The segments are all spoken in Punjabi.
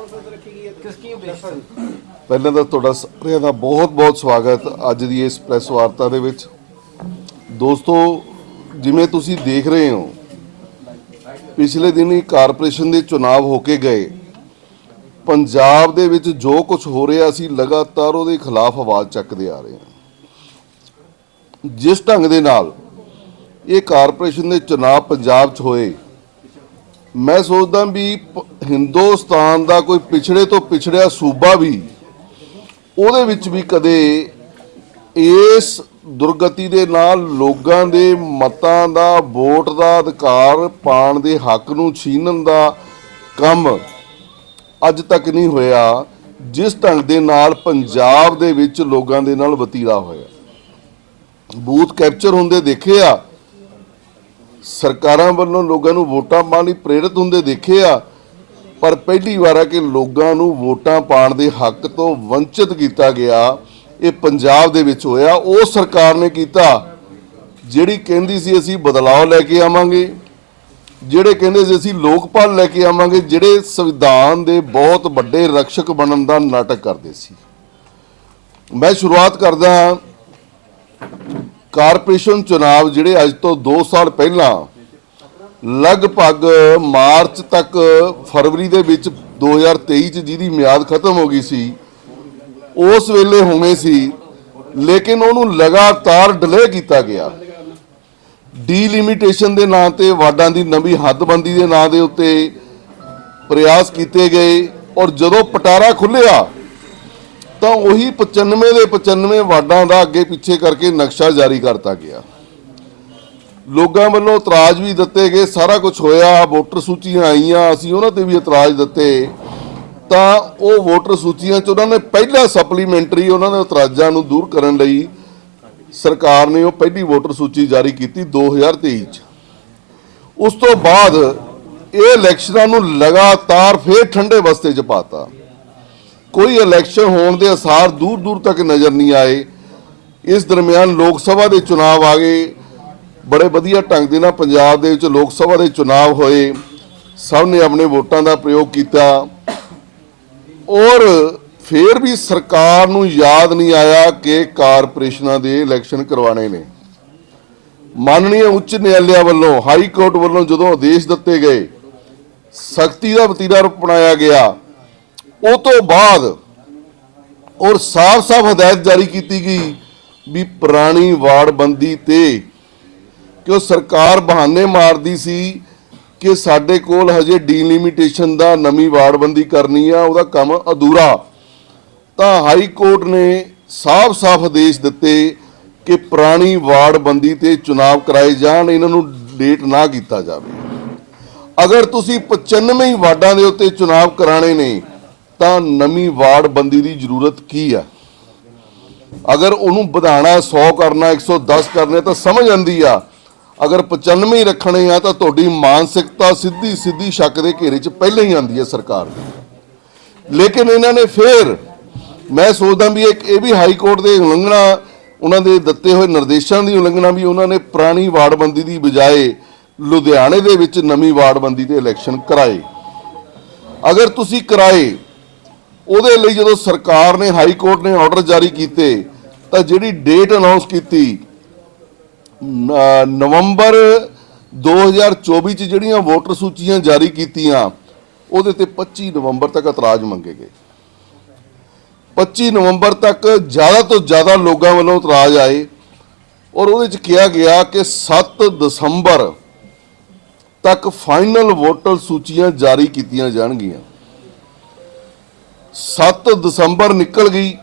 ਕਿਸ ਕੀ ਉਦੇਸ਼ ਪਹਿਲਾਂ ਤਾਂ ਤੁਹਾਡਾ ਸਾਰਿਆਂ ਦਾ ਬਹੁਤ-ਬਹੁਤ ਸਵਾਗਤ ਅੱਜ ਦੀ ਇਸ ਪ੍ਰੈਸ ਵਾਰਤਾ ਦੇ ਵਿੱਚ। ਦੋਸਤੋ, ਜਿਵੇਂ ਤੁਸੀਂ ਦੇਖ ਰਹੇ ਹੋ, ਪਿਛਲੇ ਦਿਨ ਹੀ ਕਾਰਪੋਰੇਸ਼ਨ ਦੇ ਚੁਣਾਵ ਹੋ ਕੇ ਗਏ। ਪੰਜਾਬ ਦੇ ਵਿੱਚ ਜੋ ਕੁਝ ਹੋ ਰਿਹਾ ਅਸੀਂ ਲਗਾਤਾਰ ਉਹਦੇ ਖਿਲਾਫ ਆਵਾਜ਼ ਚੱਕਦੇ ਆ ਰਹੇ ਹਾਂ। ਜਿਸ ਢੰਗ ਦੇ ਨਾਲ ਇਹ ਕਾਰਪੋਰੇਸ਼ਨ ਦੇ ਚੁਣਾਵ ਪੰਜਾਬ 'ਚ ਹੋਏ ਮੈਂ ਸੋਚਦਾ ਵੀ ਪ- ਹਿੰਦੁਸਤਾਨ ਦਾ ਕੋਈ ਪਿਛੜੇ ਤੋਂ ਪਿਛੜਿਆ ਸੂਬਾ ਵੀ, ਉਹਦੇ ਵਿੱਚ ਵੀ ਕਦੇ ਇਸ ਦੁਰਗਤੀ ਦੇ ਨਾਲ ਲੋਕਾਂ ਦੇ ਮਤਾਂ ਦਾ, ਵੋਟ ਦਾ ਅਧਿਕਾਰ ਪਾਣ ਦੇ ਹੱਕ ਨੂੰ ਛੀਨਣ ਦਾ ਕੰਮ ਅੱਜ ਤੱਕ ਨਹੀਂ ਹੋਇਆ, ਜਿਸ ਢੰਗ ਦੇ ਨਾਲ ਪੰਜਾਬ ਦੇ ਵਿੱਚ ਲੋਕਾਂ ਦੇ ਨਾਲ ਵਤੀਰਾ ਹੋਇਆ। ਬੂਥ ਕੈਪਚਰ ਹੁੰਦੇ ਦੇਖੇ ਆ ਸਰਕਾਰਾਂ ਵੱਲੋਂ ਲੋਕਾਂ ਨੂੰ ਵੋਟਾਂ ਪਾਉਣ ਲਈ ਪ੍ਰੇਰਿਤ ਹੁੰਦੇ ਦੇਖੇ ਆ, ਪਰ ਪਹਿਲੀ ਵਾਰ ਆ ਕਿ ਲੋਕਾਂ ਨੂੰ ਵੋਟਾਂ ਪਾਉਣ ਦੇ ਹੱਕ ਤੋਂ ਵੰਚਿਤ ਕੀਤਾ ਗਿਆ, ਇਹ ਪੰਜਾਬ ਦੇ ਵਿੱਚ ਹੋਇਆ। ਉਹ ਸਰਕਾਰ ਨੇ ਕੀਤਾ, ਜਿਹੜੀ ਕਹਿੰਦੀ ਸੀ ਅਸੀਂ ਬਦਲਾਅ ਲੈ ਕੇ ਆਵਾਂਗੇ, ਜਿਹੜੇ ਕਹਿੰਦੇ ਸੀ ਅਸੀਂ ਲੋਕਪਾਲ ਲੈ ਕੇ ਆਵਾਂਗੇ, ਜਿਹੜੇ ਸੰਵਿਧਾਨ ਦੇ ਬਹੁਤ ਵੱਡੇ ਰਕਸ਼ਕ ਬਣਨ ਦਾ ਨਾਟਕ ਕਰਦੇ ਸੀ। ਮੈਂ ਸ਼ੁਰੂਆਤ ਕਰਦਾ ਹਾਂ। ਕਾਰਪੋਰੇਸ਼ਨ ਚੁਣਾਵ ਜਿਹੜੇ ਅੱਜ ਤੋਂ 2 ਸਾਲ ਪਹਿਲਾਂ ਲਗਭਗ ਮਾਰਚ ਤੱਕ ਫਰਵਰੀ ਦੇ ਵਿੱਚ 2023 ਚ ਜਿਹਦੀ ਮਿਆਦ ਖਤਮ ਹੋ ਗਈ ਸੀ, ਉਸ ਵੇਲੇ ਹੋਣੇ ਸੀ, ਲੇਕਿਨ ਉਹਨੂੰ ਲਗਾਤਾਰ ਡਿਲੇ ਕੀਤਾ ਗਿਆ। ਡੀਲਿਮਿਟੇਸ਼ਨ ਦੇ ਨਾਂ ਤੇ, ਵਾਰਡਾਂ ਦੀ ਨਵੀਂ ਹੱਦਬੰਦੀ ਦੇ ਨਾਂ ਦੇ ਉੱਤੇ ਪ੍ਰਯਾਸ ਕੀਤੇ ਗਏ ਔਰ ਜਦੋਂ ਪਟਾਰਾ ਖੁੱਲਿਆ ਤਾਂ ਉਹੀ 95 ਦੇ 95 ਵਾਰਡਾਂ ਦਾ ਅੱਗੇ ਪਿੱਛੇ ਕਰਕੇ ਨਕਸ਼ਾ ਜਾਰੀ ਕਰਤਾ ਗਿਆ। ਲੋਕਾਂ ਵੱਲੋਂ ਇਤਰਾਜ਼ ਵੀ ਦਿੱਤੇ ਗਏ, ਸਾਰਾ ਕੁਝ ਹੋਇਆ, ਵੋਟਰ ਸੂਚੀਆਂ ਆਈਆਂ, ਅਸੀਂ ਉਹਨਾਂ ਤੇ ਵੀ ਇਤਰਾਜ਼ ਦਿੱਤੇ। ਤਾਂ ਉਹ ਵੋਟਰ ਸੂਚੀਆਂ 'ਚ ਉਹਨਾਂ ਨੇ ਪਹਿਲਾ ਸਪਲੀਮੈਂਟਰੀ ਉਹਨਾਂ ਦੇ ਇਤਰਾਜ਼ਾਂ ਨੂੰ ਦੂਰ ਕਰਨ ਲਈ ਸਰਕਾਰ ਨੇ ਉਹ ਪਹਿਲੀ ਵੋਟਰ ਸੂਚੀ ਜਾਰੀ ਕੀਤੀ 2023 ਚ। ਉਸ ਤੋਂ ਬਾਅਦ ਇਹ ਇਲੈਕਸ਼ਨਾਂ ਨੂੰ ਲਗਾਤਾਰ ਫੇਰ ਠੰਡੇ ਬਸਤੇ 'ਚ ਪਾਤਾ। ਕੋਈ ਇਲੈਕਸ਼ਨ ਹੋਣ ਦੇ ਅਸਾਰ ਦੂਰ ਦੂਰ ਤੱਕ ਨਜ਼ਰ ਨਹੀਂ ਆਏ। ਇਸ ਦਰਮਿਆਨ ਲੋਕ ਸਭਾ ਦੇ ਚੁਣਾਵ ਆ ਗਏ। ਬੜੇ ਵਧੀਆ ਢੰਗ ਦੇ ਨਾਲ ਪੰਜਾਬ ਦੇ ਵਿੱਚ ਲੋਕ ਸਭਾ ਦੇ ਚੁਣਾਵ ਹੋਏ। ਸਭ ਨੇ ਆਪਣੇ ਵੋਟਾਂ ਦਾ ਪ੍ਰਯੋਗ ਕੀਤਾ। ਔਰ ਫੇਰ ਵੀ ਸਰਕਾਰ ਨੂੰ ਯਾਦ ਨਹੀਂ ਆਇਆ ਕਿ ਕਾਰਪੋਰੇਸ਼ਨਾਂ ਦੇ ਇਲੈਕਸ਼ਨ ਕਰਵਾਣੇ ਨੇ। ਮਾਨਨੀय ਉੱਚ ਨਿਆਲਿਆ ਵੱਲੋਂ, ਹਾਈ ਕੋਰਟ ਵੱਲੋਂ ਜਦੋਂ ਆਦੇਸ਼ ਦਿੱਤੇ ਗਏ, ਸਖਤੀ ਦਾ ਵਤੀਰਾ ਅਪਣਾਇਆ ਗਿਆ। ਉਹ ਤੋਂ ਬਾਅਦ ਔਰ ਸਾਫ਼-ਸਾਫ਼ ਹਦਾਇਤ ਜਾਰੀ ਕੀਤੀ ਗਈ ਵੀ ਪੁਰਾਣੀ ਵਾਰਡਬੰਦੀ ਤੇ ਕਿ ਉਹ ਸਰਕਾਰ ਬਹਾਨੇ ਮਾਰਦੀ ਸੀ ਕਿ ਸਾਡੇ ਕੋਲ ਹਜੇ ਡੀਲਿਮਿਟੇਸ਼ਨ ਦਾ ਨਵੀਂ ਵਾਰਡਬੰਦੀ ਕਰਨੀ ਆ, ਉਹਦਾ ਕੰਮ ਅਧੂਰਾ। ਤਾਂ ਹਾਈ ਕੋਰਟ ਨੇ ਸਾਫ਼-ਸਾਫ਼ ਆਦੇਸ਼ ਦਿੱਤੇ ਕਿ ਪੁਰਾਣੀ ਵਾਰਡਬੰਦੀ ਤੇ ਚੁਣਾਵ ਕਰਾਏ ਜਾਣ, ਇਹਨਾਂ ਨੂੰ ਡੇਟ ਨਾ ਕੀਤਾ ਜਾਵੇ। ਅਗਰ ਤੁਸੀਂ 95 ਵਾਰਡਾਂ ਦੇ ਉੱਤੇ ਚੁਣਾਵ ਕਰਾਣੇ ਨੇ ਤਾਂ ਨਵੀਂ ਵਾਰਡ ਬੰਦੀ ਦੀ ਜ਼ਰੂਰਤ ਕੀ ਆ? ਅਗਰ ਉਹਨੂੰ ਵਧਾਣਾ 100 ਕਰਨਾ 110 ਕਰਨੇ ਤਾਂ ਸਮਝ ਆਂਦੀ ਆ। ਅਗਰ 95 ਹੀ ਰੱਖਣੇ ਆ ਤਾਂ ਤੁਹਾਡੀ ਮਾਨਸਿਕਤਾ ਸਿੱਧੀ ਸਿੱਧੀ ਸ਼ੱਕ ਦੇ ਘੇਰੇ 'ਚ ਪਹਿਲਾਂ ਹੀ ਆਂਦੀ ਹੈ ਸਰਕਾਰ ਦੀ। ਲੇਕਿਨ ਇਹਨਾਂ ਨੇ ਫੇਰ ਮੈਂ ਸੋਚਦਾ ਵੀ ਇੱਕ ਇਹ ਵੀ ਹਾਈ ਕੋਰਟ ਦੇ ਉਲੰਘਣਾ, ਉਹਨਾਂ ਦੇ ਦਿੱਤੇ ਹੋਏ ਨਿਰਦੇਸ਼ਾਂ ਦੀ ਉਲੰਘਣਾ ਵੀ ਉਹਨਾਂ ਨੇ ਪੁਰਾਣੀ ਵਾਰਡਬੰਦੀ ਦੀ ਬਜਾਏ ਲੁਧਿਆਣੇ ਦੇ ਵਿੱਚ ਨਵੀਂ ਵਾਰਡਬੰਦੀ ਤੇ ਇਲੈਕਸ਼ਨ ਕਰਾਏ। ਅਗਰ ਤੁਸੀਂ ਕਰਾਏ ਉਹਦੇ ਲਈ ਜਦੋਂ ਸਰਕਾਰ ਨੇ, ਹਾਈ ਕੋਰਟ ਨੇ ਆਰਡਰ ਜਾਰੀ ਕੀਤੇ, ਤਾਂ ਜਿਹੜੀ ਡੇਟ ਅਨਾਉਂਸ ਕੀਤੀ ਨ- ਨਵੰਬਰ 2024 ਚ ਜਿਹੜੀਆਂ ਵੋਟਰ ਸੂਚੀਆਂ ਜਾਰੀ ਕੀਤੀਆਂ, ਉਹਦੇ ਤੇ 25 ਨਵੰਬਰ ਤੱਕ ਇਤਰਾਜ਼ ਮੰਗੇ ਗਏ। 25 ਨਵੰਬਰ ਤੱਕ ਜ਼ਿਆਦਾ ਤੋਂ ਜ਼ਿਆਦਾ ਲੋਕਾਂ ਵੱਲੋਂ ਇਤਰਾਜ਼ ਆਏ ਔਰ ਉਹਦੇ ਚ ਕਿਹਾ ਗਿਆ ਕਿ 7 ਦਸੰਬਰ ਤੱਕ ਫਾਈਨਲ ਵੋਟਰ ਸੂਚੀਆਂ ਜਾਰੀ ਕੀਤੀਆਂ ਜਾਣਗੀਆਂ। 7 ਦਸੰਬਰ ਨਿਕਲ ਗਈ।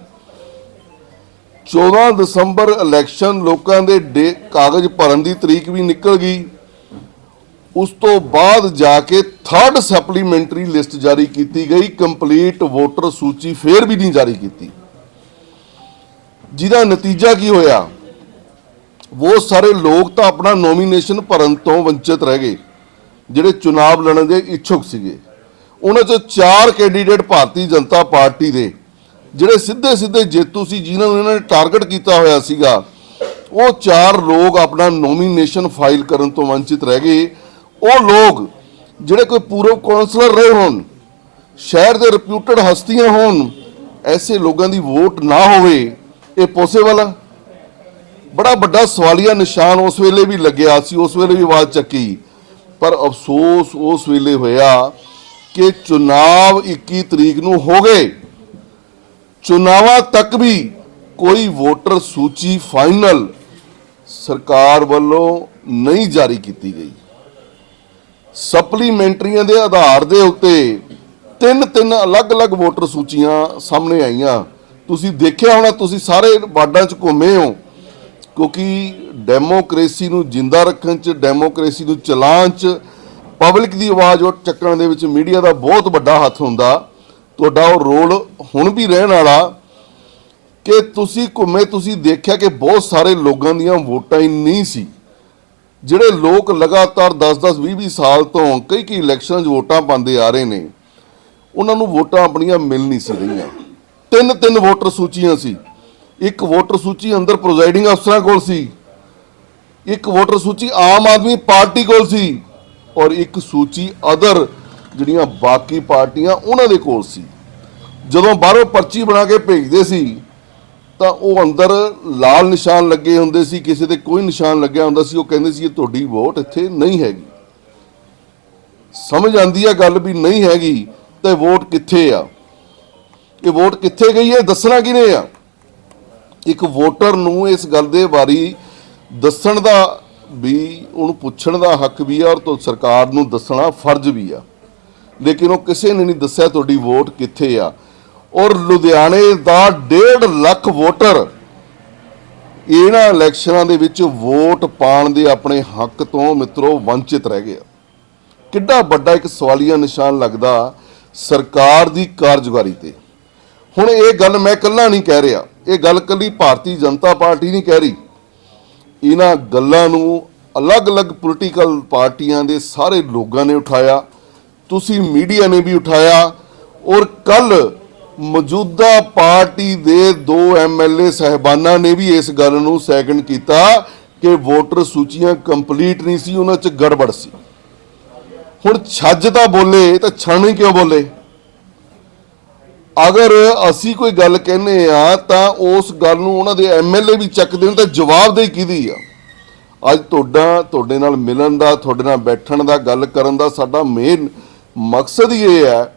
14 ਦਸੰਬਰ ਇਲੈਕਸ਼ਨ ਲੋਕਾਂ ਦੇ ਡੇ- ਕਾਗਜ਼ ਭਰਨ ਦੀ ਤਰੀਕ ਵੀ ਨਿਕਲ ਗਈ। ਉਸ ਤੋਂ ਬਾਅਦ ਜਾ ਕੇ ਥਰਡ ਸਪਲੀਮੈਂਟਰੀ ਲਿਸਟ ਜਾਰੀ ਕੀਤੀ ਗਈ। ਕੰਪਲੀਟ ਵੋਟਰ ਸੂਚੀ ਫੇਰ ਵੀ ਨਹੀਂ ਜਾਰੀ ਕੀਤੀ। ਜਿਹਦਾ ਨਤੀਜਾ ਕੀ ਹੋਇਆ? ਉਹ ਸਾਰੇ ਲੋਕ ਤਾਂ ਆਪਣਾ ਨੋਮੀਨੇਸ਼ਨ ਭਰਨ ਤੋਂ ਵੰਚਿਤ ਰਹਿ ਗਏ, ਜਿਹੜੇ ਚੁਣਾਵ ਲੜਨ ਦੇ ਇੱਛੁਕ ਸੀਗੇ। ਉਹਨਾਂ ਚੋਂ ਚਾਰ ਕੈਂਡੀਡੇਟ ਭਾਰਤੀ ਜਨਤਾ ਪਾਰਟੀ ਦੇ, ਜਿਹੜੇ ਸਿੱਧੇ ਸਿੱਧੇ ਜੇਤੂ ਸੀ, ਜਿਨ੍ਹਾਂ ਨੂੰ ਇਹਨਾਂ ਨੇ ਟਾਰਗੇਟ ਕੀਤਾ ਹੋਇਆ ਸੀਗਾ, ਉਹ ਚਾਰ ਲੋਕ ਆਪਣਾ ਨੋਮੀਨੇਸ਼ਨ ਫਾਈਲ ਕਰਨ ਤੋਂ ਵੰਚਿਤ ਰਹਿ ਗਏ। ਉਹ ਲੋਕ ਜਿਹੜੇ ਕੋਈ ਪੂਰਵ ਕੌਂਸਲਰ ਰਹੇ ਹੋਣ, ਸ਼ਹਿਰ ਦੇ ਰਿਪਿਊਟਡ ਹਸਤੀਆਂ ਹੋਣ, ਐਸੇ ਲੋਕਾਂ ਦੀ ਵੋਟ ਨਾ ਹੋਵੇ, ਇਹ ਪੋਸੀਬਲ ਆ ਬੜਾ ਵੱਡਾ ਸਵਾਲੀਆ ਨਿਸ਼ਾਨ ਉਸ ਵੇਲੇ ਵੀ ਲੱਗਿਆ ਸੀ, ਉਸ ਵੇਲੇ ਵੀ ਆਵਾਜ਼ ਚੱਕੀ। ਪਰ ਅਫਸੋਸ ਉਸ ਵੇਲੇ ਹੋਇਆ ਕਿ ਚੁਣਾਵ 21 ਤਰੀਕ ਨੂੰ ਹੋ ਗਏ। ਚੁਣਾਵਾਂ ਤੱਕ ਵੀ ਕੋਈ ਵੋਟਰ ਸੂਚੀ ਫਾਈਨਲ ਸਰਕਾਰ ਵੱਲੋਂ ਨਹੀਂ ਜਾਰੀ ਕੀਤੀ ਗਈ। ਸਪਲੀਮੈਂਟਰੀਆਂ ਦੇ ਆਧਾਰ ਦੇ ਉੱਤੇ ਤਿੰਨ ਤਿੰਨ ਅਲੱਗ-ਅਲੱਗ ਵੋਟਰ ਸੂਚੀਆਂ ਸਾਹਮਣੇ ਆਈਆਂ। ਤੁਸੀਂ ਦੇਖਿਆ ਹੋਣਾ, ਤੁਸੀਂ ਸਾਰੇ ਵਾਰਡਾਂ 'ਚ ਘੁੰਮੇ ਹੋ, ਕਿਉਂਕਿ ਡੈਮੋਕ੍ਰੇਸੀ ਨੂੰ ਜਿੰਦਾ ਰੱਖਣ 'ਚ, ਡੈਮੋਕ੍ਰੇਸੀ ਨੂੰ ਚਲਾਉਣ 'ਚ ਪਬਲਿਕ ਦੀ ਆਵਾਜ਼ ਉਹ ਚੱਕਣ ਦੇ ਵਿੱਚ ਮੀਡੀਆ ਦਾ ਬਹੁਤ ਵੱਡਾ ਹੱਥ ਹੁੰਦਾ। ਤੁਹਾਡਾ ਉਹ ਰੋਲ ਹੁਣ ਵੀ ਰਹਿਣ ਵਾਲਾ ਕਿ ਤੁਸੀਂ ਘੁੰਮੇ, ਤੁਸੀਂ ਦੇਖਿਆ ਕਿ ਬਹੁਤ ਸਾਰੇ ਲੋਕਾਂ ਦੀਆਂ ਵੋਟਾਂ ਹੀ ਨਹੀਂ ਸੀ। ਜਿਹੜੇ ਲੋਕ ਲਗਾਤਾਰ 10-10 20-20 ਸਾਲ ਤੋਂ ਕਈ ਕਈ ਇਲੈਕਸ਼ਨਾਂ 'ਚ ਵੋਟਾਂ ਪਾਉਂਦੇ ਆ ਰਹੇ ਨੇ, ਉਹਨਾਂ ਨੂੰ ਵੋਟਾਂ ਆਪਣੀਆਂ ਮਿਲ ਨਹੀਂ ਸੀ ਰਹੀਆਂ। ਤਿੰਨ ਤਿੰਨ ਵੋਟਰ ਸੂਚੀਆਂ ਸੀ। ਇੱਕ ਵੋਟਰ ਸੂਚੀ ਅੰਦਰ ਪ੍ਰੋਜਾਈਡਿੰਗ ਅਫਸਰਾਂ ਕੋਲ ਸੀ। ਇੱਕ ਵੋਟਰ ਸੂਚੀ ਆਮ ਆਦਮੀ ਪਾਰਟੀ ਕੋਲ ਸੀ। ਔਰ ਇੱਕ ਸੂਚੀ ਅਦਰ ਜਿਹੜੀਆਂ ਬਾਕੀ ਪਾਰਟੀਆਂ ਉਹਨਾਂ ਦੇ ਕੋਲ ਸੀ। ਜਦੋਂ ਬਾਹਰੋਂ ਪਰਚੀ ਬਣਾ ਕੇ ਭੇਜਦੇ ਸੀ, ਤਾਂ ਉਹ ਅੰਦਰ ਲਾਲ ਨਿਸ਼ਾਨ ਲੱਗੇ ਹੁੰਦੇ ਸੀ, ਕਿਸੇ ਤੇ ਕੋਈ ਨਿਸ਼ਾਨ ਲੱਗਿਆ ਹੁੰਦਾ ਸੀ, ਉਹ ਕਹਿੰਦੇ ਸੀ, ਇਹ ਤੁਹਾਡੀ ਵੋਟ ਇੱਥੇ ਨਹੀਂ ਹੈਗੀ। ਸਮਝ ਆਂਦੀ ਆ ਗੱਲ ਵੀ ਨਹੀਂ ਹੈਗੀ, ਤੇ ਵੋਟ ਕਿੱਥੇ ਆ? ਇਹ ਵੋਟ ਕਿੱਥੇ ਗਈ ਹੈ ਦੱਸਣਾ ਕਿਨੇ ਆ? ਇੱਕ ਵੋਟਰ ਨੂੰ ਇਸ ਗੱਲ ਦੇ ਬਾਰੇ ਦੱਸਣ ਦਾ ਵੀ ਉਹਨੂੰ ਪੁੱਛਣ ਦਾ ਹੱਕ ਵੀ ਆ ਔਰ ਤੋਂ ਸਰਕਾਰ ਨੂੰ ਦੱਸਣਾ ਫਰਜ਼ ਵੀ ਆ। ਲੇਕਿਨ ਉਹ ਕਿਸੇ ਨੇ ਨਹੀਂ ਦੱਸਿਆ ਤੁਹਾਡੀ ਵੋਟ ਕਿੱਥੇ ਆ। ਔਰ ਲੁਧਿਆਣੇ ਦਾ 1.5 ਲੱਖ ਵੋਟਰ ਇਹਨਾਂ ਇਲੈਕਸ਼ਨਾਂ ਦੇ ਵਿੱਚ ਵੋਟ ਪਾਣ ਦੇ ਆਪਣੇ ਹੱਕ ਤੋਂ ਮਿੱਤਰੋ ਵੰਚਿਤ ਰਹਿ ਗਿਆ ਕਿੱਡਾ ਵੱਡਾ ਇੱਕ ਸਵਾਲੀਆ ਨਿਸ਼ਾਨ ਲੱਗਦਾ ਸਰਕਾਰ ਦੀ ਕਾਰਜਕਾਰੀ ਤੇ। ਹੁਣ ਇਹ ਗੱਲ ਮੈਂ ਇਕੱਲਾ ਨਹੀਂ ਕਹਿ ਰਿਹਾ। ਇਹ ਗੱਲ ਕੱਲੀ ਭਾਰਤੀ ਜਨਤਾ ਪਾਰਟੀ ਨਹੀਂ ਕਹਿ ਰਹੀ। ਇਹਨਾਂ ਗੱਲਾਂ ਨੂੰ ਅਲੱਗ-ਅਲੱਗ ਪੋਲੀਟੀਕਲ ਪਾਰਟੀਆਂ ਦੇ ਸਾਰੇ ਲੋਕਾਂ ਨੇ ਉਠਾਇਆ, ਤੁਸੀਂ ਮੀਡੀਆ ਨੇ ਵੀ ਉਠਾਇਆ, ਔਰ ਕੱਲ ਮੌਜੂਦਾ ਪਾਰਟੀ ਦੇ ਦੋ ਐਮਐਲਏ ਸਹਿਬਾਨਾਂ ਨੇ ਵੀ ਇਸ ਗੱਲ ਨੂੰ ਸੈਕੰਡ ਕੀਤਾ ਕਿ ਵੋਟਰ ਸੂਚੀਆਂ ਕੰਪਲੀਟ ਨਹੀਂ ਸੀ, ਉਹਨਾਂ 'ਚ ਗੜਬੜ ਸੀ। ਹੁਣ ਛੱਜ ਤਾਂ ਬੋਲੇ ਤਾਂ ਛਣ ਕਿਉਂ ਬੋਲੇ? ਅਗਰ ਅਸੀਂ ਕੋਈ ਗੱਲ ਕਹਿੰਦੇ ਆ, ਤਾਂ ਉਸ ਗੱਲ ਨੂੰ ਉਹਨਾਂ ਦੇ ਐਮਐਲਏ ਵੀ ਚੱਕਦੇ ਨੇ ਤਾਂ ਜਵਾਬਦੇਹੀ ਕਿਹਦੀ ਆ? ਅੱਜ ਤੁਹਾਡਾ, ਤੁਹਾਡੇ ਨਾਲ ਮਿਲਣ ਦਾ, ਤੁਹਾਡੇ ਨਾਲ ਬੈਠਣ ਦਾ, ਗੱਲ ਕਰਨ ਦਾ ਸਾਡਾ ਮੇਨ ਮਕਸਦ ਹੀ ਇਹ ਹੈ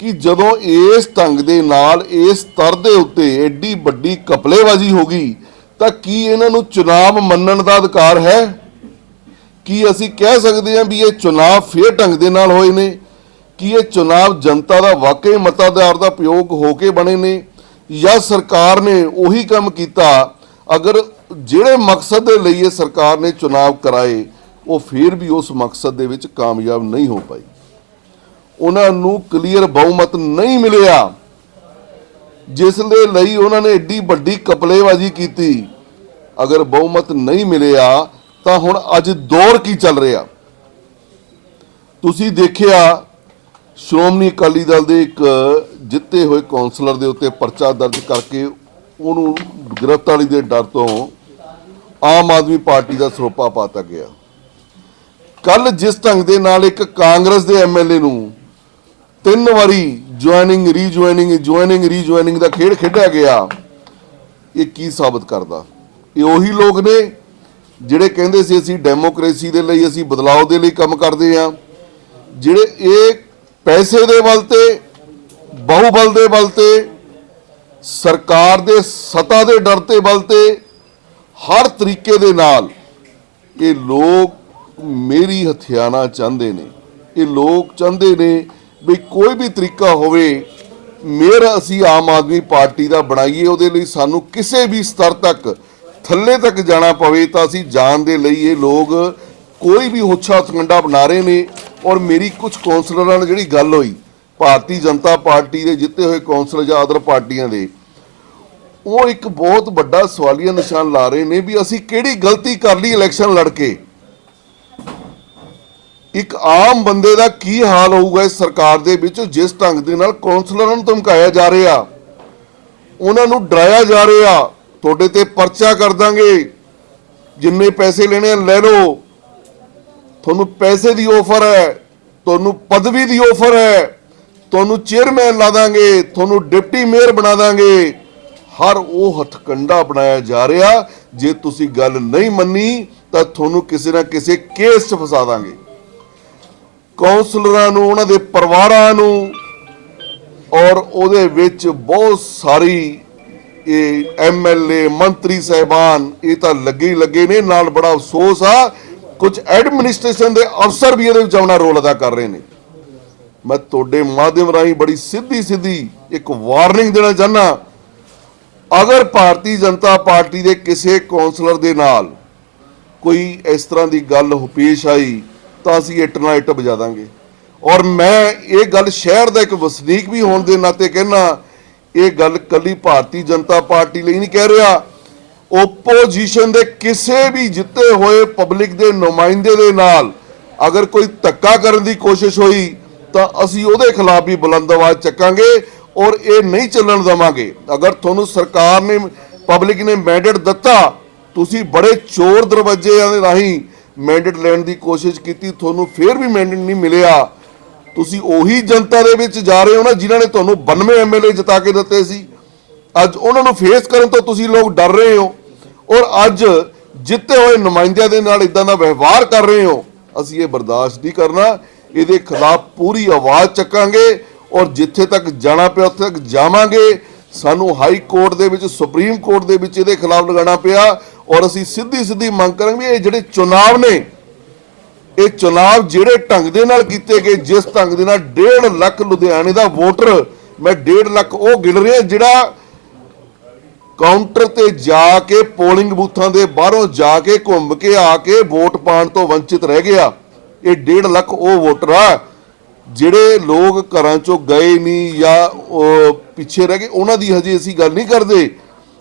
ਕਿ ਜਦੋਂ ਇਸ ਢੰਗ ਦੇ ਨਾਲ, ਇਸ ਤਰ ਦੇ ਉੱਤੇ ਐਡੀ ਵੱਡੀ ਕਪਲੇਬਾਜ਼ੀ ਹੋ ਗਈ, ਤਾਂ ਕੀ ਇਹਨਾਂ ਨੂੰ ਚੁਣਾਵ ਮੰਨਣ ਦਾ ਅਧਿਕਾਰ ਹੈ? ਕੀ ਅਸੀਂ ਕਹਿ ਸਕਦੇ ਹਾਂ ਵੀ ਇਹ ਚੁਣਾਵ ਫੇਰ ਢੰਗ ਦੇ ਨਾਲ ਹੋਏ ਨੇ? ਕਿ ਇਹ ਚੁਣਾਵ ਜਨਤਾ ਦਾ ਵਾਕਈ ਮਤਾਧਾਰ ਦਾ ਪ੍ਰਯੋਗ ਹੋ ਕੇ ਬਣੇ ਨੇ ਜਾਂ ਸਰਕਾਰ ਨੇ ਉਹੀ ਕੰਮ ਕੀਤਾ? ਅਗਰ ਜਿਹੜੇ ਮਕਸਦ ਦੇ ਲਈ ਇਹ ਸਰਕਾਰ ਨੇ ਚੁਣਾਵ ਕਰਾਏ, ਉਹ ਫਿਰ ਵੀ ਉਸ ਮਕਸਦ ਦੇ ਵਿੱਚ ਕਾਮਯਾਬ ਨਹੀਂ ਹੋ ਪਾਈ। ਉਹਨਾਂ ਨੂੰ ਕਲੀਅਰ ਬਹੁਮਤ ਨਹੀਂ ਮਿਲਿਆ। ਜਿਸ ਦੇ ਲਈ ਉਹਨਾਂ ਨੇ ਏਡੀ ਵੱਡੀ ਕਪਲੇਬਾਜ਼ੀ ਕੀਤੀ। ਅਗਰ ਬਹੁਮਤ ਨਹੀਂ ਮਿਲਿਆ, ਤਾਂ ਹੁਣ ਅੱਜ ਦੌਰ ਕੀ ਚੱਲ ਰਿਹਾ? ਤੁਸੀਂ ਦੇਖਿਆ ਸ਼੍ਰੋਮਣੀ ਅਕਾਲੀ ਦਲ ਦੇ ਇੱਕ ਜਿੱਤੇ ਹੋਏ ਕੌਂਸਲਰ ਦੇ ਉੱਤੇ ਪਰਚਾ ਦਰਜ ਕਰਕੇ ਉਹਨੂੰ ਗ੍ਰਿਫਤਾਰੀ ਦੇ ਡਰ ਤੋਂ ਆਮ ਆਦਮੀ ਪਾਰਟੀ ਦਾ ਸਰੋਪਾ ਪਾਤਾ ਗਿਆ। ਕੱਲ ਜਿਸ ਢੰਗ ਦੇ ਨਾਲ ਇੱਕ ਕਾਂਗਰਸ ਦੇ ਐਮਐਲਏ ਨੂੰ ਤਿੰਨ ਵਾਰੀ ਜੁਆਇਨਿੰਗ ਰੀਜੁਆਇਨਿੰਗ ਜੁਆਇਨਿੰਗ ਰੀਜੁਆਇਨਿੰਗ ਦਾ ਖੇਡ ਖੇਡਿਆ ਗਿਆ, ਇਹ ਕੀ ਸਾਬਤ ਕਰਦਾ? ਇਹ ਉਹੀ ਲੋਕ ਨੇ ਜਿਹੜੇ ਕਹਿੰਦੇ ਸੀ ਅਸੀਂ ਡੈਮੋਕ੍ਰੇਸੀ ਦੇ ਲਈ, ਅਸੀਂ ਬਦਲਾਅ ਦੇ ਲਈ ਕੰਮ ਕਰਦੇ ਆ ਜਿਹੜੇ ਇਹ ਪੈਸੇ ਦੇ ਬਲ ਤੇ, ਬਹੁਬਲ ਦੇ ਬਲ ਤੇ, ਸਰਕਾਰ ਦੇ ਸਤਾ ਦੇ ਡਰ ਤੇ ਬਲ ਤੇ, ਹਰ ਤਰੀਕੇ ਦੇ ਨਾਲ ਇਹ ਲੋਕ ਮੇਰੀ ਹਥਿਆਣਾ ਚਾਹੁੰਦੇ ਨੇ ਇਹ ਲੋਕ ਚਾਹੁੰਦੇ ਨੇ ਵੀ ਕੋਈ ਵੀ ਤਰੀਕਾ ਹੋਵੇ, ਮੇਰ ਅਸੀਂ ਆਮ ਆਦਮੀ ਪਾਰਟੀ ਦਾ ਬਣਾਈਏ, ਉਹਦੇ ਲਈ ਸਾਨੂੰ ਕਿਸੇ ਵੀ ਸਤਰ ਤੱਕ, ਥੱਲੇ ਤੱਕ ਜਾਣਾ ਪਵੇ ਤਾਂ ਅਸੀਂ ਜਾਣ ਦੇ ਲਈ ਇਹ ਲੋਕ ਕੋਈ ਵੀ ਹੋਛਾ ਸਕੰਡਾ ਬਣਾ ਰਹੇ ਨੇ। ਔਰ ਮੇਰੀ ਕੁਝ ਕੌਂਸਲਰਾਂ ਨਾਲ ਜਿਹੜੀ ਗੱਲ ਹੋਈ, ਭਾਰਤੀ ਜਨਤਾ ਪਾਰਟੀ ਦੇ ਜਿੱਤੇ ਹੋਏ ਕੌਂਸਲਰ ਜਾਂ ਅਦਰ ਪਾਰਟੀਆਂ ਦੇ, ਉਹ ਇੱਕ ਬਹੁਤ ਵੱਡਾ ਸਵਾਲੀਆ ਨਿਸ਼ਾਨ ਲਾ ਰਹੇ ਨੇ ਵੀ ਅਸੀਂ ਕਿਹੜੀ ਗਲਤੀ ਕਰ ਲਈ ਇਲੈਕਸ਼ਨ ਲੜ ਕੇ। ਇੱਕ ਆਮ ਬੰਦੇ ਦਾ ਕੀ ਹਾਲ ਹੋਊਗਾ ਇਸ ਸਰਕਾਰ ਦੇ ਵਿੱਚ ਜਿਸ ਢੰਗ ਦੇ ਨਾਲ ਕੌਂਸਲਰਾਂ ਨੂੰ ਧਮਕਾਇਆ ਜਾ ਰਿਹਾ। ਉਹਨਾਂ ਨੂੰ ਡਰਾਇਆ ਜਾ ਰਿਹਾ। ਤੁਹਾਡੇ ਤੇ ਪਰਚਾ ਕਰ ਦਾਂਗੇ। ਜਿੰਨੇ ਪੈਸੇ ਲੈਣੇ ਆ, ਲੈ ਲਓ। ਤੁਹਾਨੂੰ ਪੈਸੇ ਦੀ ਆਫਰ ਹੈ, ਤੁਹਾਨੂੰ ਪਦਵੀ ਦੀ ਆਫਰ ਹੈ, ਤੁਹਾਨੂੰ ਚੇਅਰਮੈਨ ਲਾ ਦਾਂਗੇ, ਤੁਹਾਨੂੰ ਡਿਪਟੀ ਮੇਅਰ ਬਣਾ ਦਾਂਗੇ। ਹਰ ਉਹ ਹਥਕੰਡਾ ਬਣਾਇਆ ਜਾ ਰਿਹਾ, ਜੇ ਤੁਸੀਂ ਗੱਲ ਨਹੀਂ ਮੰਨੀ, ਤਾਂ ਤੁਹਾਨੂੰ ਕਿਸੇ ਨਾ ਕਿਸੇ ਕੇਸ 'ਚ ਫਸਾ ਦਾਂਗੇ। ਕਾਉਂਸਲਰਾਂ ਨੂੰ, ਉਹਨਾਂ ਦੇ ਪਰਿਵਾਰਾਂ ਨੂੰ, ਔਰ ਉਹਦੇ ਵਿੱਚ ਬਹੁਤ ਸਾਰੀ ਇਹ ਐਮਐਲਏ ਮੰਤਰੀ ਸਹਿਬਾਨ, ਇਹ ਤਾਂ ਲੱਗੇ ਹੀ ਲੱਗੇ ਨੇ, ਨਾਲ ਬੜਾ ਅਫਸੋਸ ਆ ਕੁਝ ਐਡਮਿਨਿਸਟ੍ਰੇਸ਼ਨ ਦੇ ਅਫਸਰ ਵੀ ਇਹਦੇ ਵਿੱਚ ਆਪਣਾ ਰੋਲ ਅਦਾ ਕਰ ਰਹੇ ਨੇ। ਮੈਂ ਤੁਹਾਡੇ ਮਾਧਿਅਮ ਰਾਹੀਂ ਬੜੀ ਸਿੱਧੀ ਸਿੱਧੀ ਇੱਕ ਵਾਰਨਿੰਗ ਦੇਣਾ ਚਾਹਨਾ ਅਗਰ ਭਾਰਤੀ ਜਨਤਾ ਪਾਰਟੀ ਦੇ ਕਿਸੇ ਕਾਉਂਸਲਰ ਦੇ ਨਾਲ ਕੋਈ ਇਸ ਤਰ੍ਹਾਂ ਦੀ ਗੱਲ ਹੋ ਪੇਸ਼ ਆਈ, ਤਾਂ ਅਸੀਂ ਇੱਟ ਨਾਲ ਇੱਟ ਵਜਾ ਦਾਂਗੇ। ਔਰ ਮੈਂ ਇਹ ਗੱਲ ਸ਼ਹਿਰ ਦਾ ਇੱਕ ਵਸਨੀਕ ਵੀ ਹੋਣ ਦੇ ਨਾਤੇ ਕਹਿਣਾ ਇਹ ਗੱਲ ਕੱਲੀ ਭਾਰਤੀ ਜਨਤਾ ਪਾਰਟੀ ਲਈ ਨਹੀਂ ਕਹਿ ਰਿਹਾ। ਓਪੋਜੀਸ਼ਨ ਦੇ ਕਿਸੇ ਵੀ ਜਿੱਤੇ ਹੋਏ ਪਬਲਿਕ ਦੇ ਨੁਮਾਇੰਦੇ ਦੇ ਨਾਲ ਅਗਰ ਕੋਈ ਧੱਕਾ ਕਰਨ ਦੀ ਕੋਸ਼ਿਸ਼ ਹੋਈ ਤਾਂ ਅਸੀਂ ਉਹਦੇ ਖਿਲਾਫ ਵੀ ਬੁਲੰਦ ਆਵਾਜ਼ ਚੱਕਾਂਗੇ ਔਰ ਇਹ ਨਹੀਂ ਚੱਲਣ ਦਵਾਂਗੇ। ਅਗਰ ਤੁਹਾਨੂੰ ਸਰਕਾਰ ਨੇ ਪਬਲਿਕ ਨੇ ਮੈਂਡੇਟ ਦਿੱਤਾ, ਤੁਸੀਂ ਬੜੇ ਚੋਰ ਦਰਵਾਜ਼ਿਆਂ ਦੇ ਰਾਹੀਂ ਮੈਂਡੇਟ ਲੈਣ ਦੀ ਕੋਸ਼ਿਸ਼ ਕੀਤੀ, ਤੁਹਾਨੂੰ ਫੇਰ ਵੀ ਮੈਂਡੇਟ ਨਹੀਂ ਮਿਲਿਆ। ਤੁਸੀਂ ਉਹੀ ਜਨਤਾ ਦੇ ਵਿੱਚ ਜਾ ਰਹੇ ਹੋ ਨਾ ਜਿਨ੍ਹਾਂ ਨੇ ਤੁਹਾਨੂੰ 92 ਐਮਐਲਏ ਜਿਤਾ ਕੇ ਦਿੱਤੇ ਸੀ। ਅੱਜ ਉਹਨਾਂ ਨੂੰ ਫੇਸ ਕਰਨ ਤੋਂ ਤੁਸੀਂ ਲੋਕ ਡਰ ਰਹੇ ਹੋ। ਔਰ ਅੱਜ ਜਿੱਤੇ ਹੋਏ ਨੁਮਾਇੰਦਿਆਂ ਦੇ ਨਾਲ ਇਦਾਂ ਦਾ ਵਿਵਹਾਰ ਕਰ ਰਹੇ ਹੋ, ਅਸੀਂ ਇਹ ਬਰਦਾਸ਼ਤ ਨਹੀਂ ਕਰਨਾ। ਇਹਦੇ ਖਿਲਾਫ ਪੂਰੀ ਆਵਾਜ਼ ਚੱਕਾਂਗੇ ਔਰ ਜਿੱਥੇ ਤੱਕ ਜਾਣਾ ਪਿਆ, ਉੱਥੇ ਤੱਕ ਜਾਵਾਂਗੇ। ਸਾਨੂੰ ਹਾਈ ਕੋਰਟ ਦੇ ਵਿੱਚ, ਸੁਪਰੀਮ ਕੋਰਟ ਦੇ ਵਿੱਚ ਇਹਦੇ ਖਿਲਾਫ ਲਗਾਉਣਾ ਪਿਆ ਔਰ ਅਸੀਂ ਸਿੱਧੀ ਸਿੱਧੀ ਮੰਗ ਕਰਾਂਗੇ ਇਹ ਜਿਹੜੇ ਚੁਣਾਵ ਨੇ, ਇਹ ਚੁਣਾਵ ਜਿਹੜੇ ਢੰਗ ਦੇ ਨਾਲ ਕੀਤੇ ਗਏ, ਜਿਸ ਢੰਗ ਦੇ ਨਾਲ 1.5 ਲੱਖ ਲੁਧਿਆਣੇ ਦਾ ਵੋਟਰ, ਮੈਂ 1.5 ਲੱਖ ਉਹ ਗਿਣ ਰਿਹਾ ਜਿਹੜਾ ਕਾਊਂਟਰ ਤੇ ਜਾ ਕੇ ਪੋਲਿੰਗ ਬੂਥਾਂ ਦੇ ਬਾਹਰੋਂ ਜਾ ਕੇ ਘੁੰਮ ਕੇ ਆ ਕੇ ਵੋਟ ਪਾਣ ਤੋਂ ਵੰਚਿਤ ਰਹਿ ਗਿਆ। ਇਹ 1.5 ਲੱਖ ਉਹ ਵੋਟਰ ਆ, ਜਿਹੜੇ ਲੋਕ ਘਰਾਂ ਚੋਂ ਗਏ ਨਹੀਂ ਜਾਂ ਪਿੱਛੇ ਰਹਿ ਗਏ, ਉਹਨਾਂ ਦੀ ਹਜੇ ਅਸੀਂ ਗੱਲ ਨਹੀਂ ਕਰਦੇ।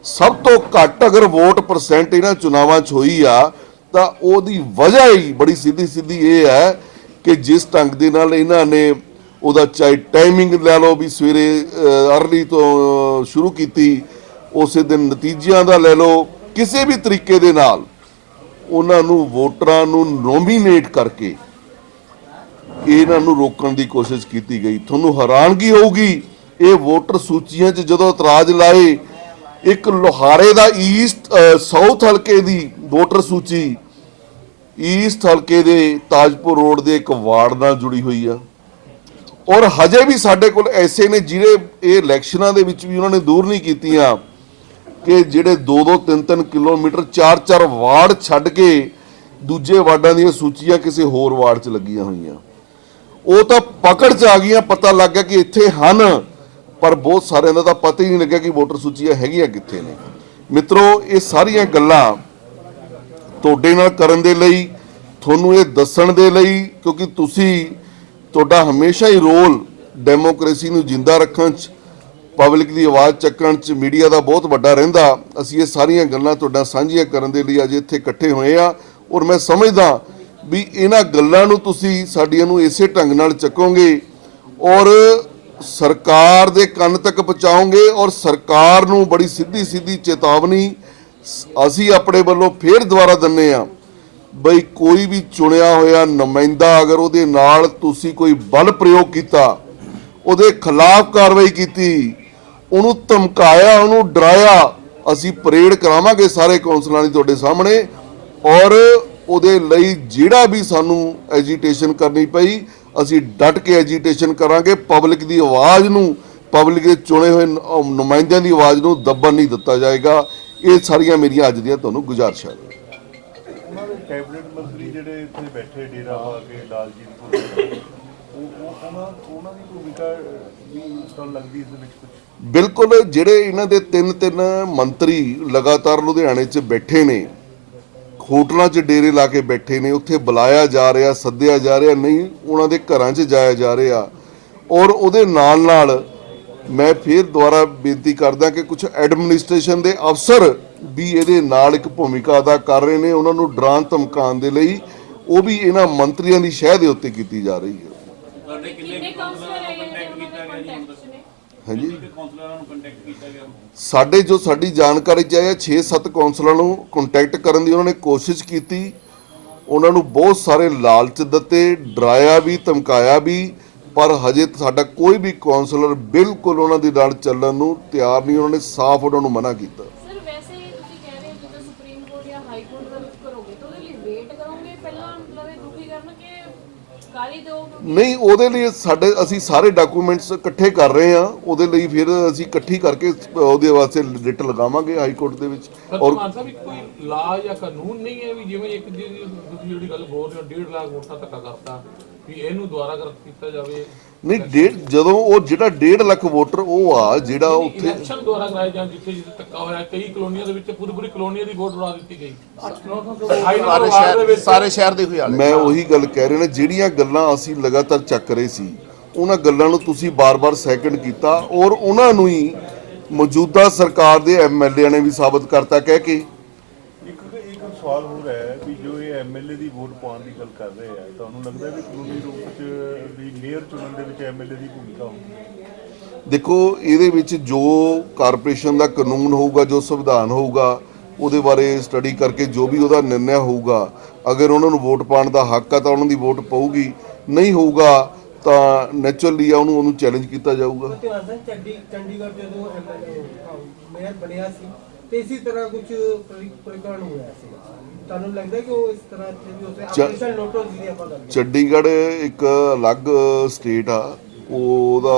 ਸਭ ਤੋਂ ਘੱਟ ਅਗਰ ਵੋਟ ਪਰਸੈਂਟ ਇਹਨਾਂ ਚੁਣਾਵਾਂ 'ਚ ਹੋਈ ਆ, ਤਾਂ ਉਹਦੀ ਵਜ੍ਹਾ ਹੀ ਬੜੀ ਸਿੱਧੀ ਸਿੱਧੀ ਇਹ ਹੈ ਕਿ ਜਿਸ ਢੰਗ ਦੇ ਨਾਲ ਇਹਨਾਂ ਨੇ ਉਹਦਾ ਚਾਹੇ ਟਾਈਮਿੰਗ ਲੈ ਲਓ ਵੀ ਸਵੇਰੇ ਅਰਲੀ ਤੋਂ ਸ਼ੁਰੂ ਕੀਤੀ ਉਸੇ ਦਿਨ ਨਤੀਜਿਆਂ ਦਾ ਲੈ ਲਓ, ਕਿਸੇ ਵੀ ਤਰੀਕੇ ਦੇ ਨਾਲ ਉਹਨਾਂ ਨੂੰ ਵੋਟਰਾਂ ਨੂੰ ਨੋਮੀਨੇਟ ਕਰਕੇ ਇਹਨਾਂ ਨੂੰ ਰੋਕਣ ਦੀ ਕੋਸ਼ਿਸ਼ ਕੀਤੀ ਗਈ। ਤੁਹਾਨੂੰ ਹੈਰਾਨਗੀ ਹੋਊਗੀ, ਇਹ ਵੋਟਰ ਸੂਚੀਆਂ 'ਚ ਜਦੋਂ ਇਤਰਾਜ਼ ਲਾਏ, ਇੱਕ ਲੋਹਾਰੇ ਦਾ ਈਸਟ ਸਾਊਥ ਹਲਕੇ ਦੀ ਵੋਟਰ ਸੂਚੀ ਈਸਟ ਹਲਕੇ ਦੇ ਤਾਜਪੁਰ ਰੋਡ ਦੇ ਇੱਕ ਵਾਰਡ ਨਾਲ ਜੁੜੀ ਹੋਈ ਆ। ਔਰ ਹਜੇ ਵੀ ਸਾਡੇ ਕੋਲ ਐਸੇ ਨੇ ਜਿਹੜੇ ਇਹ ਇਲੈਕਸ਼ਨਾਂ ਦੇ ਵਿੱਚ ਵੀ ਉਹਨਾਂ ਨੇ ਦੂਰ ਨਹੀਂ ਕੀਤੀਆਂ। ਕਿ ਜਿਹੜੇ 2-2 3-3 ਕਿਲੋਮੀਟਰ 4-4 ਵਾਰਡ ਛੱਡ ਕੇ ਦੂਜੇ ਵਾਰਡਾਂ ਦੀਆਂ ਸੂਚੀਆਂ ਕਿਸੇ ਹੋਰ ਵਾਰਡ 'ਚ ਲੱਗੀਆਂ ਹੋਈਆਂ। ਉਹ ਤਾਂ ਪਕੜ 'ਚ ਆ ਗਈਆਂ, ਪਤਾ ਲੱਗ ਗਿਆ ਕਿ ਇੱਥੇ ਹਨ, ਪਰ ਬਹੁਤ ਸਾਰਿਆਂ ਦਾ ਤਾਂ ਪਤਾ ਹੀ ਨਹੀਂ ਲੱਗਿਆ ਕਿ ਵੋਟਰ ਸੂਚੀਆਂ ਹੈਗੀਆਂ ਕਿੱਥੇ ਨੇ। ਮਿੱਤਰੋ, ਇਹ ਸਾਰੀਆਂ ਗੱਲਾਂ ਤੁਹਾਡੇ ਨਾਲ ਕਰਨ ਦੇ ਲਈ, ਤੁਹਾਨੂੰ ਇਹ ਦੱਸਣ ਦੇ ਲਈ, ਕਿਉਂਕਿ ਤੁਸੀਂ ਤੁਹਾਡਾ ਹਮੇਸ਼ਾ ਹੀ ਰੋਲ ਡੈਮੋਕ੍ਰੇਸੀ ਨੂੰ ਜਿੰਦਾ ਰੱਖਣ 'ਚ ਪਬਲਿਕ ਦੀ ਆਵਾਜ਼ ਚੱਕਣ 'ਚ ਮੀਡੀਆ ਦਾ ਬਹੁਤ ਵੱਡਾ ਰਹਿੰਦਾ। ਅਸੀਂ ਇਹ ਸਾਰੀਆਂ ਗੱਲਾਂ ਤੁਹਾਡਾ ਸਾਂਝੀਆਂ ਕਰਨ ਦੇ ਲਈ ਅੱਜ ਇੱਥੇ ਇਕੱਠੇ ਹੋਏ ਆ। ਔਰ ਮੈਂ ਸਮਝਦਾ ਵੀ ਇਹਨਾਂ ਗੱਲਾਂ ਨੂੰ ਤੁਸੀਂ ਸਾਡੀਆਂ ਨੂੰ ਇਸੇ ਢੰਗ ਨਾਲ ਚੱਕੋਗੇ ਔਰ ਸਰਕਾਰ ਦੇ ਕੰਨ ਤੱਕ ਪਹੁੰਚਾਓਗੇ ਔਰ ਸਰਕਾਰ ਨੂੰ ਬੜੀ ਸਿੱਧੀ ਸਿੱਧੀ ਚੇਤਾਵਨੀ ਅਸੀਂ ਆਪਣੇ ਵੱਲੋਂ ਫੇਰ ਦੁਬਾਰਾ ਦਿੰਨੇ ਆ ਬਈ ਕੋਈ ਵੀ ਚੁਣਿਆ ਹੋਇਆ ਨੁਮਾਇੰਦਾ ਅਗਰ ਉਹਦੇ ਨਾਲ ਤੁਸੀਂ ਕੋਈ ਬਲ ਪ੍ਰਯੋਗ ਕੀਤਾ, ਉਹਦੇ ਖਿਲਾਫ ਕਾਰਵਾਈ ਕੀਤੀ ਉਹਨੂੰ ਧਮਕਾਇਆ, ਉਹਨੂੰ ਡਰਾਇਆ, ਅਸੀਂ ਪਰੇਡ ਕਰਾਵਾਂਗੇ ਸਾਰੇ ਕੌਂਸਲਰਾਂ ਦੀ ਤੁਹਾਡੇ ਸਾਹਮਣੇ ਔਰ ਉਹਦੇ ਲਈ ਜਿਹੜਾ ਵੀ ਸਾਨੂੰ ਐਜੀਟੇਸ਼ਨ ਕਰਨੀ ਪਈ, ਅਸੀਂ ਡਟ ਕੇ ਐਜੀਟੇਸ਼ਨ ਕਰਾਂਗੇ। ਪਬਲਿਕ ਦੀ ਆਵਾਜ਼ ਨੂੰ ਪਬਲਿਕ ਦੇ ਚੁਣੇ ਹੋਏ ਨੁਮਾਇੰਦਿਆਂ ਦੀ ਆਵਾਜ਼ ਨੂੰ ਦੱਬਣ ਨਹੀਂ ਦਿੱਤਾ ਜਾਏਗਾ। ਇਹ ਸਾਰੀਆਂ ਮੇਰੀਆਂ ਅੱਜ ਦੀਆਂ ਤੁਹਾਨੂੰ ਗੁਜ਼ਾਰਿਸ਼ਾਂ ਨੇ। ਕੈਬਨਿਟ ਮੰਤਰੀ ਜਿਹੜੇ ਇੱਥੇ ਬੈਠੇ, ਡੇਰਾ ਪਾ ਕੇ, ਲਾਲਜੀਤ ਕੋਲ ਉਹ ਉਹਨਾਂ ਉਹਨਾਂ ਦੀ ਭੂਮਿਕਾ ਵੀ ਤੁਹਾਨੂੰ ਲੱਗਦੀ ਇਸ ਵਿੱਚ ਕੁਝ ਬਿਲਕੁਲ ਜਿਹੜੇ ਇਹਨਾਂ ਦੇ ਤਿੰਨ ਤਿੰਨ ਮੰਤਰੀ ਲਗਾਤਾਰ ਲੁਧਿਆਣੇ 'ਚ ਬੈਠੇ ਨੇ ਹੋਟਲਾਂ 'ਚ ਡੇਰੇ ਲਾ ਕੇ ਬੈਠੇ ਨੇ ਉੱਥੇ ਬੁਲਾਇਆ ਜਾ ਰਿਹਾ ਸੱਦਿਆ ਜਾ ਰਿਹਾ ਨਹੀਂ ਉਹਨਾਂ ਦੇ ਘਰਾਂ 'ਚ ਜਾਇਆ ਜਾ ਰਿਹਾ। ਔਰ ਉਹਦੇ ਨਾਲ ਨਾਲ ਮੈਂ ਫਿਰ ਦੁਬਾਰਾ ਬੇਨਤੀ ਕਰਦਾ ਕਿ ਕੁਝ ਐਡਮਿਨਿਸਟ੍ਰੇਸ਼ਨ ਦੇ ਅਫਸਰ ਵੀ ਇਹਦੇ ਨਾਲ ਇੱਕ ਭੂਮਿਕਾ ਅਦਾ ਕਰ ਰਹੇ ਨੇ ਉਹਨਾਂ ਨੂੰ ਡਰਾਨ ਧਮਕਾਉਣ ਦੇ ਲਈ ਉਹ ਵੀ ਇਹਨਾਂ ਮੰਤਰੀਆਂ ਦੀ ਸ਼ਹਿ ਦੇ ਉੱਤੇ ਕੀਤੀ ਜਾ ਰਹੀ ਹੈ ਤੁਹਾਡੇ ਕਿੰਨੇ ਕਿੰਨੇ ਕਾਉਂਸਲਰ ਹੈਗੇ ਨੇ ਕੰਟੈਕਟ ਉਹਨਾਂ ਕੀਤਾ ਦੇ ਗਿਆ ਜੀ ਹੁਣ ਕੰਟੈਕਟ 'ਚ ਨੇ ਹਾਂਜੀ। ਕਿੰਨੇ ਕਾਉਂਸਲਰਾਂ ਨੂੰ ਕੰਟੈਕਟ ਕੀਤਾ ਗਿਆ। ਸਾਡੇ ਜੋ ਸਾਡੀ ਜਾਣਕਾਰੀ ਚ ਆਇਆ 6-7 ਕੌਂਸਲਰਾਂ ਨੂੰ ਕੰਟੈਕਟ ਕਰਨ ਦੀ ਉਹਨਾਂ ਨੇ ਕੋਸ਼ਿਸ਼ ਕੀਤੀ। ਉਹਨਾਂ ਨੂੰ ਬਹੁਤ ਸਾਰੇ ਲਾਲਚ ਦਿੱਤੇ ਡਰਾਇਆ ਵੀ ਧਮਕਾਇਆ ਵੀ ਪਰ ਹਜੇ ਸਾਡਾ ਕੋਈ ਵੀ ਕਾਉਂਸਲਰ ਬਿਲਕੁਲ ਉਹਨਾਂ ਦੀ ਨਾਲ ਚੱਲਣ ਨੂੰ ਤਿਆਰ ਨਹੀਂ ਉਹਨਾਂ ਨੇ ਸਾਫ਼ ਉਹਨਾਂ ਨੂੰ ਮਨਾ ਕੀਤਾ ਸਰ ਵੈਸੇ ਤੁਸੀਂ ਕਹਿ ਰਹੇ ਹੋ ਜਿੱਦਾਂ ਸੁਪਰੀਮ ਕੋਰਟ ਜਾਂ ਹਾਈ ਕੋਰਟ ਦਾ ਰੁਖ ਕਰੋਗੇ ਤਾਂ ਉਹਦੇ ਲਈ ਵੇਟ ਕਰੋਗੇ ਪਹਿਲਾਂ ਮਤਲਬ ਇਹ ਦੁਖੀ ਕਰਨ ਕਿ ਕਾਲੀ ਦਿਓ ਨਹੀਂ ਉਹਦੇ ਲਈ ਸਾਡੇ ਅਸੀਂ ਸਾਰੇ ਡਾਕੂਮੈਂਟਸ ਇਕੱਠੇ ਕਰ ਰਹੇ ਹਾਂ। ਉਹਦੇ ਲਈ ਫਿਰ ਅਸੀਂ ਇਕੱਠੀ ਕਰਕੇ ਉਹਦੇ ਵਾਸਤੇ ਰਿਟ ਲਗਾਵਾਂਗੇ ਹਾਈ ਕੋਰਟ ਦੇ ਵਿੱਚ। ਔਰ ਮਾਨ ਸਾਹਿਬ ਕੋਈ ਲਾ ਜਾਂ ਕਾਨੂੰਨ ਨਹੀਂ ਹੈ ਵੀ ਜਿਵੇਂ ਇੱਕ ਤੁਸੀਂ ਜਿਹੜੀ ਗੱਲ ਬੋਲ ਰਹੇ ਹੋ 1.5 ਲੱਖ ਵੋਟਾਂ ਧੱਕਾ ਕਰਤਾ। ਵੀ ਇਹਨੂੰ ਦੁਬਾਰਾ ਕਰ ਕੀਤਾ ਜਾਵੇ ਨਹੀਂ ਡੇਢ ਜਦੋਂ ਉਹ ਜਿਹੜਾ 1.5 ਲੱਖ ਵੋਟਰ ਉਹ ਆ ਜਿਹੜਾ ਉੱਥੇ ਇਲੈਕਸ਼ਨ ਦੁਆਰਾ ਕਰਾਏ ਜਾਣ ਜਿੱਥੇ ਜਿੱਥੇ ਧੱਕਾ ਹੋਇਆ ਕਈ ਕਲੋਨੀਆਂ ਦੇ ਵਿੱਚ ਪੂਰੀ ਪੂਰੀ ਕਲੋਨੀਆਂ ਦੀ ਵੋਟ ਉਡਾ ਦਿੱਤੀ ਗਈ। ਸਾਰੇ ਸ਼ਹਿਰ ਵਿੱਚ ਸਾਰੇ ਸ਼ਹਿਰ ਦੇ ਹੋਈ ਹਾਲ ਹੈ ਮੈਂ ਉਹੀ ਗੱਲ ਕਹਿ ਰਿਹਾ ਨਾ ਜਿਹੜੀਆਂ ਗੱਲਾਂ ਅਸੀਂ ਲਗਾਤਾਰ ਚੱਕ ਰਹੇ ਸੀ ਉਹਨਾਂ ਗੱਲਾਂ ਨੂੰ ਤੁਸੀਂ ਬਾਰ-ਬਾਰ ਸੈਕਿੰਡ ਕੀਤਾ ਔਰ ਉਹਨਾਂ ਨੂੰ ਹੀ ਮੌਜੂਦਾ ਸਰਕਾਰ ਦੇ ਐਮਐਲਏ ਨੇ ਵੀ ਸਾਬਤ ਕਰਤਾ ਕਹਿ ਕੇ। ਇੱਕ ਇੱਕ ਸਵਾਲ ਹੋਰ ਹੈ ਵੀ ਜੋ ਇਹ ਐਮਐਲਏ ਦੀ ਵੋਟ ਪਾਉਣ ਦੀ ਗੱਲ ਕਰ ਰਹੇ ਆ ਤੁਹਾਨੂੰ ਲੱਗਦਾ ਵੀ ਕਾਨੂੰਨੀ ਰੂਪ 'ਚ ਵੀ ਮੇਅਰ ਚੁਣਨ ਦੇ ਵਿੱਚ ਐਮਐਲਏ ਦੀ ਭੂਮਿਕਾ ਹੋਊਗੀ? ਦੇਖੋ ਇਹਦੇ ਵਿੱਚ ਜੋ ਕਾਰਪੋਰੇਸ਼ਨ ਦਾ ਕਾਨੂੰਨ ਹੋਊਗਾ ਜੋ ਸੰਵਿਧਾਨ ਹੋਊਗਾ ਉਹਦੇ ਬਾਰੇ ਸਟੱਡੀ ਕਰਕੇ ਜੋ ਵੀ ਉਹਦਾ ਨਿਰਣੈ ਹੋਊਗਾ ਅਗਰ ਉਹਨਾਂ ਨੂੰ ਵੋਟ ਪਾਉਣ ਦਾ ਹੱਕ ਆ ਤਾਂ ਉਹਨਾਂ ਦੀ ਵੋਟ ਪਊਗੀ ਨਹੀਂ ਹੋਊਗਾ ਤਾਂ ਨੈਚੁਰਲੀ ਆ ਉਹਨੂੰ ਉਹਨੂੰ ਚੈਲੰਜ ਕੀਤਾ ਜਾਊਗਾ। ਧਿਆਨ ਸਿੰਘ ਚੰਡੀ ਚੰਡੀਗੜ੍ਹ ਜਦੋਂ ਐਮਐਲਏ ਮੇਅਰ ਬਣਿਆ ਸੀ ਤੇ ਇਸੇ ਤਰ੍ਹਾਂ ਕੁਝ ਪ੍ਰਕਰਣ ਹੋਇਆ ਸੀ ਤੁਹਾਨੂੰ ਲੱਗਦਾ ਕਿ ਉਹ ਇਸ ਤਰ੍ਹਾਂ ਇੱਥੇ ਵੀ ਉਸੇ ਚ- ਆਪਰੇਸ਼ਨ ਲੋਟੋ ਜਿਹਦੀ ਆਪਾਂ ਗੱਲ ਕਰਦੇ ਚੰਡੀਗੜ੍ਹ ਇੱਕ ਅਲੱਗ ਸਟੇਟ ਆ ਉਹਦਾ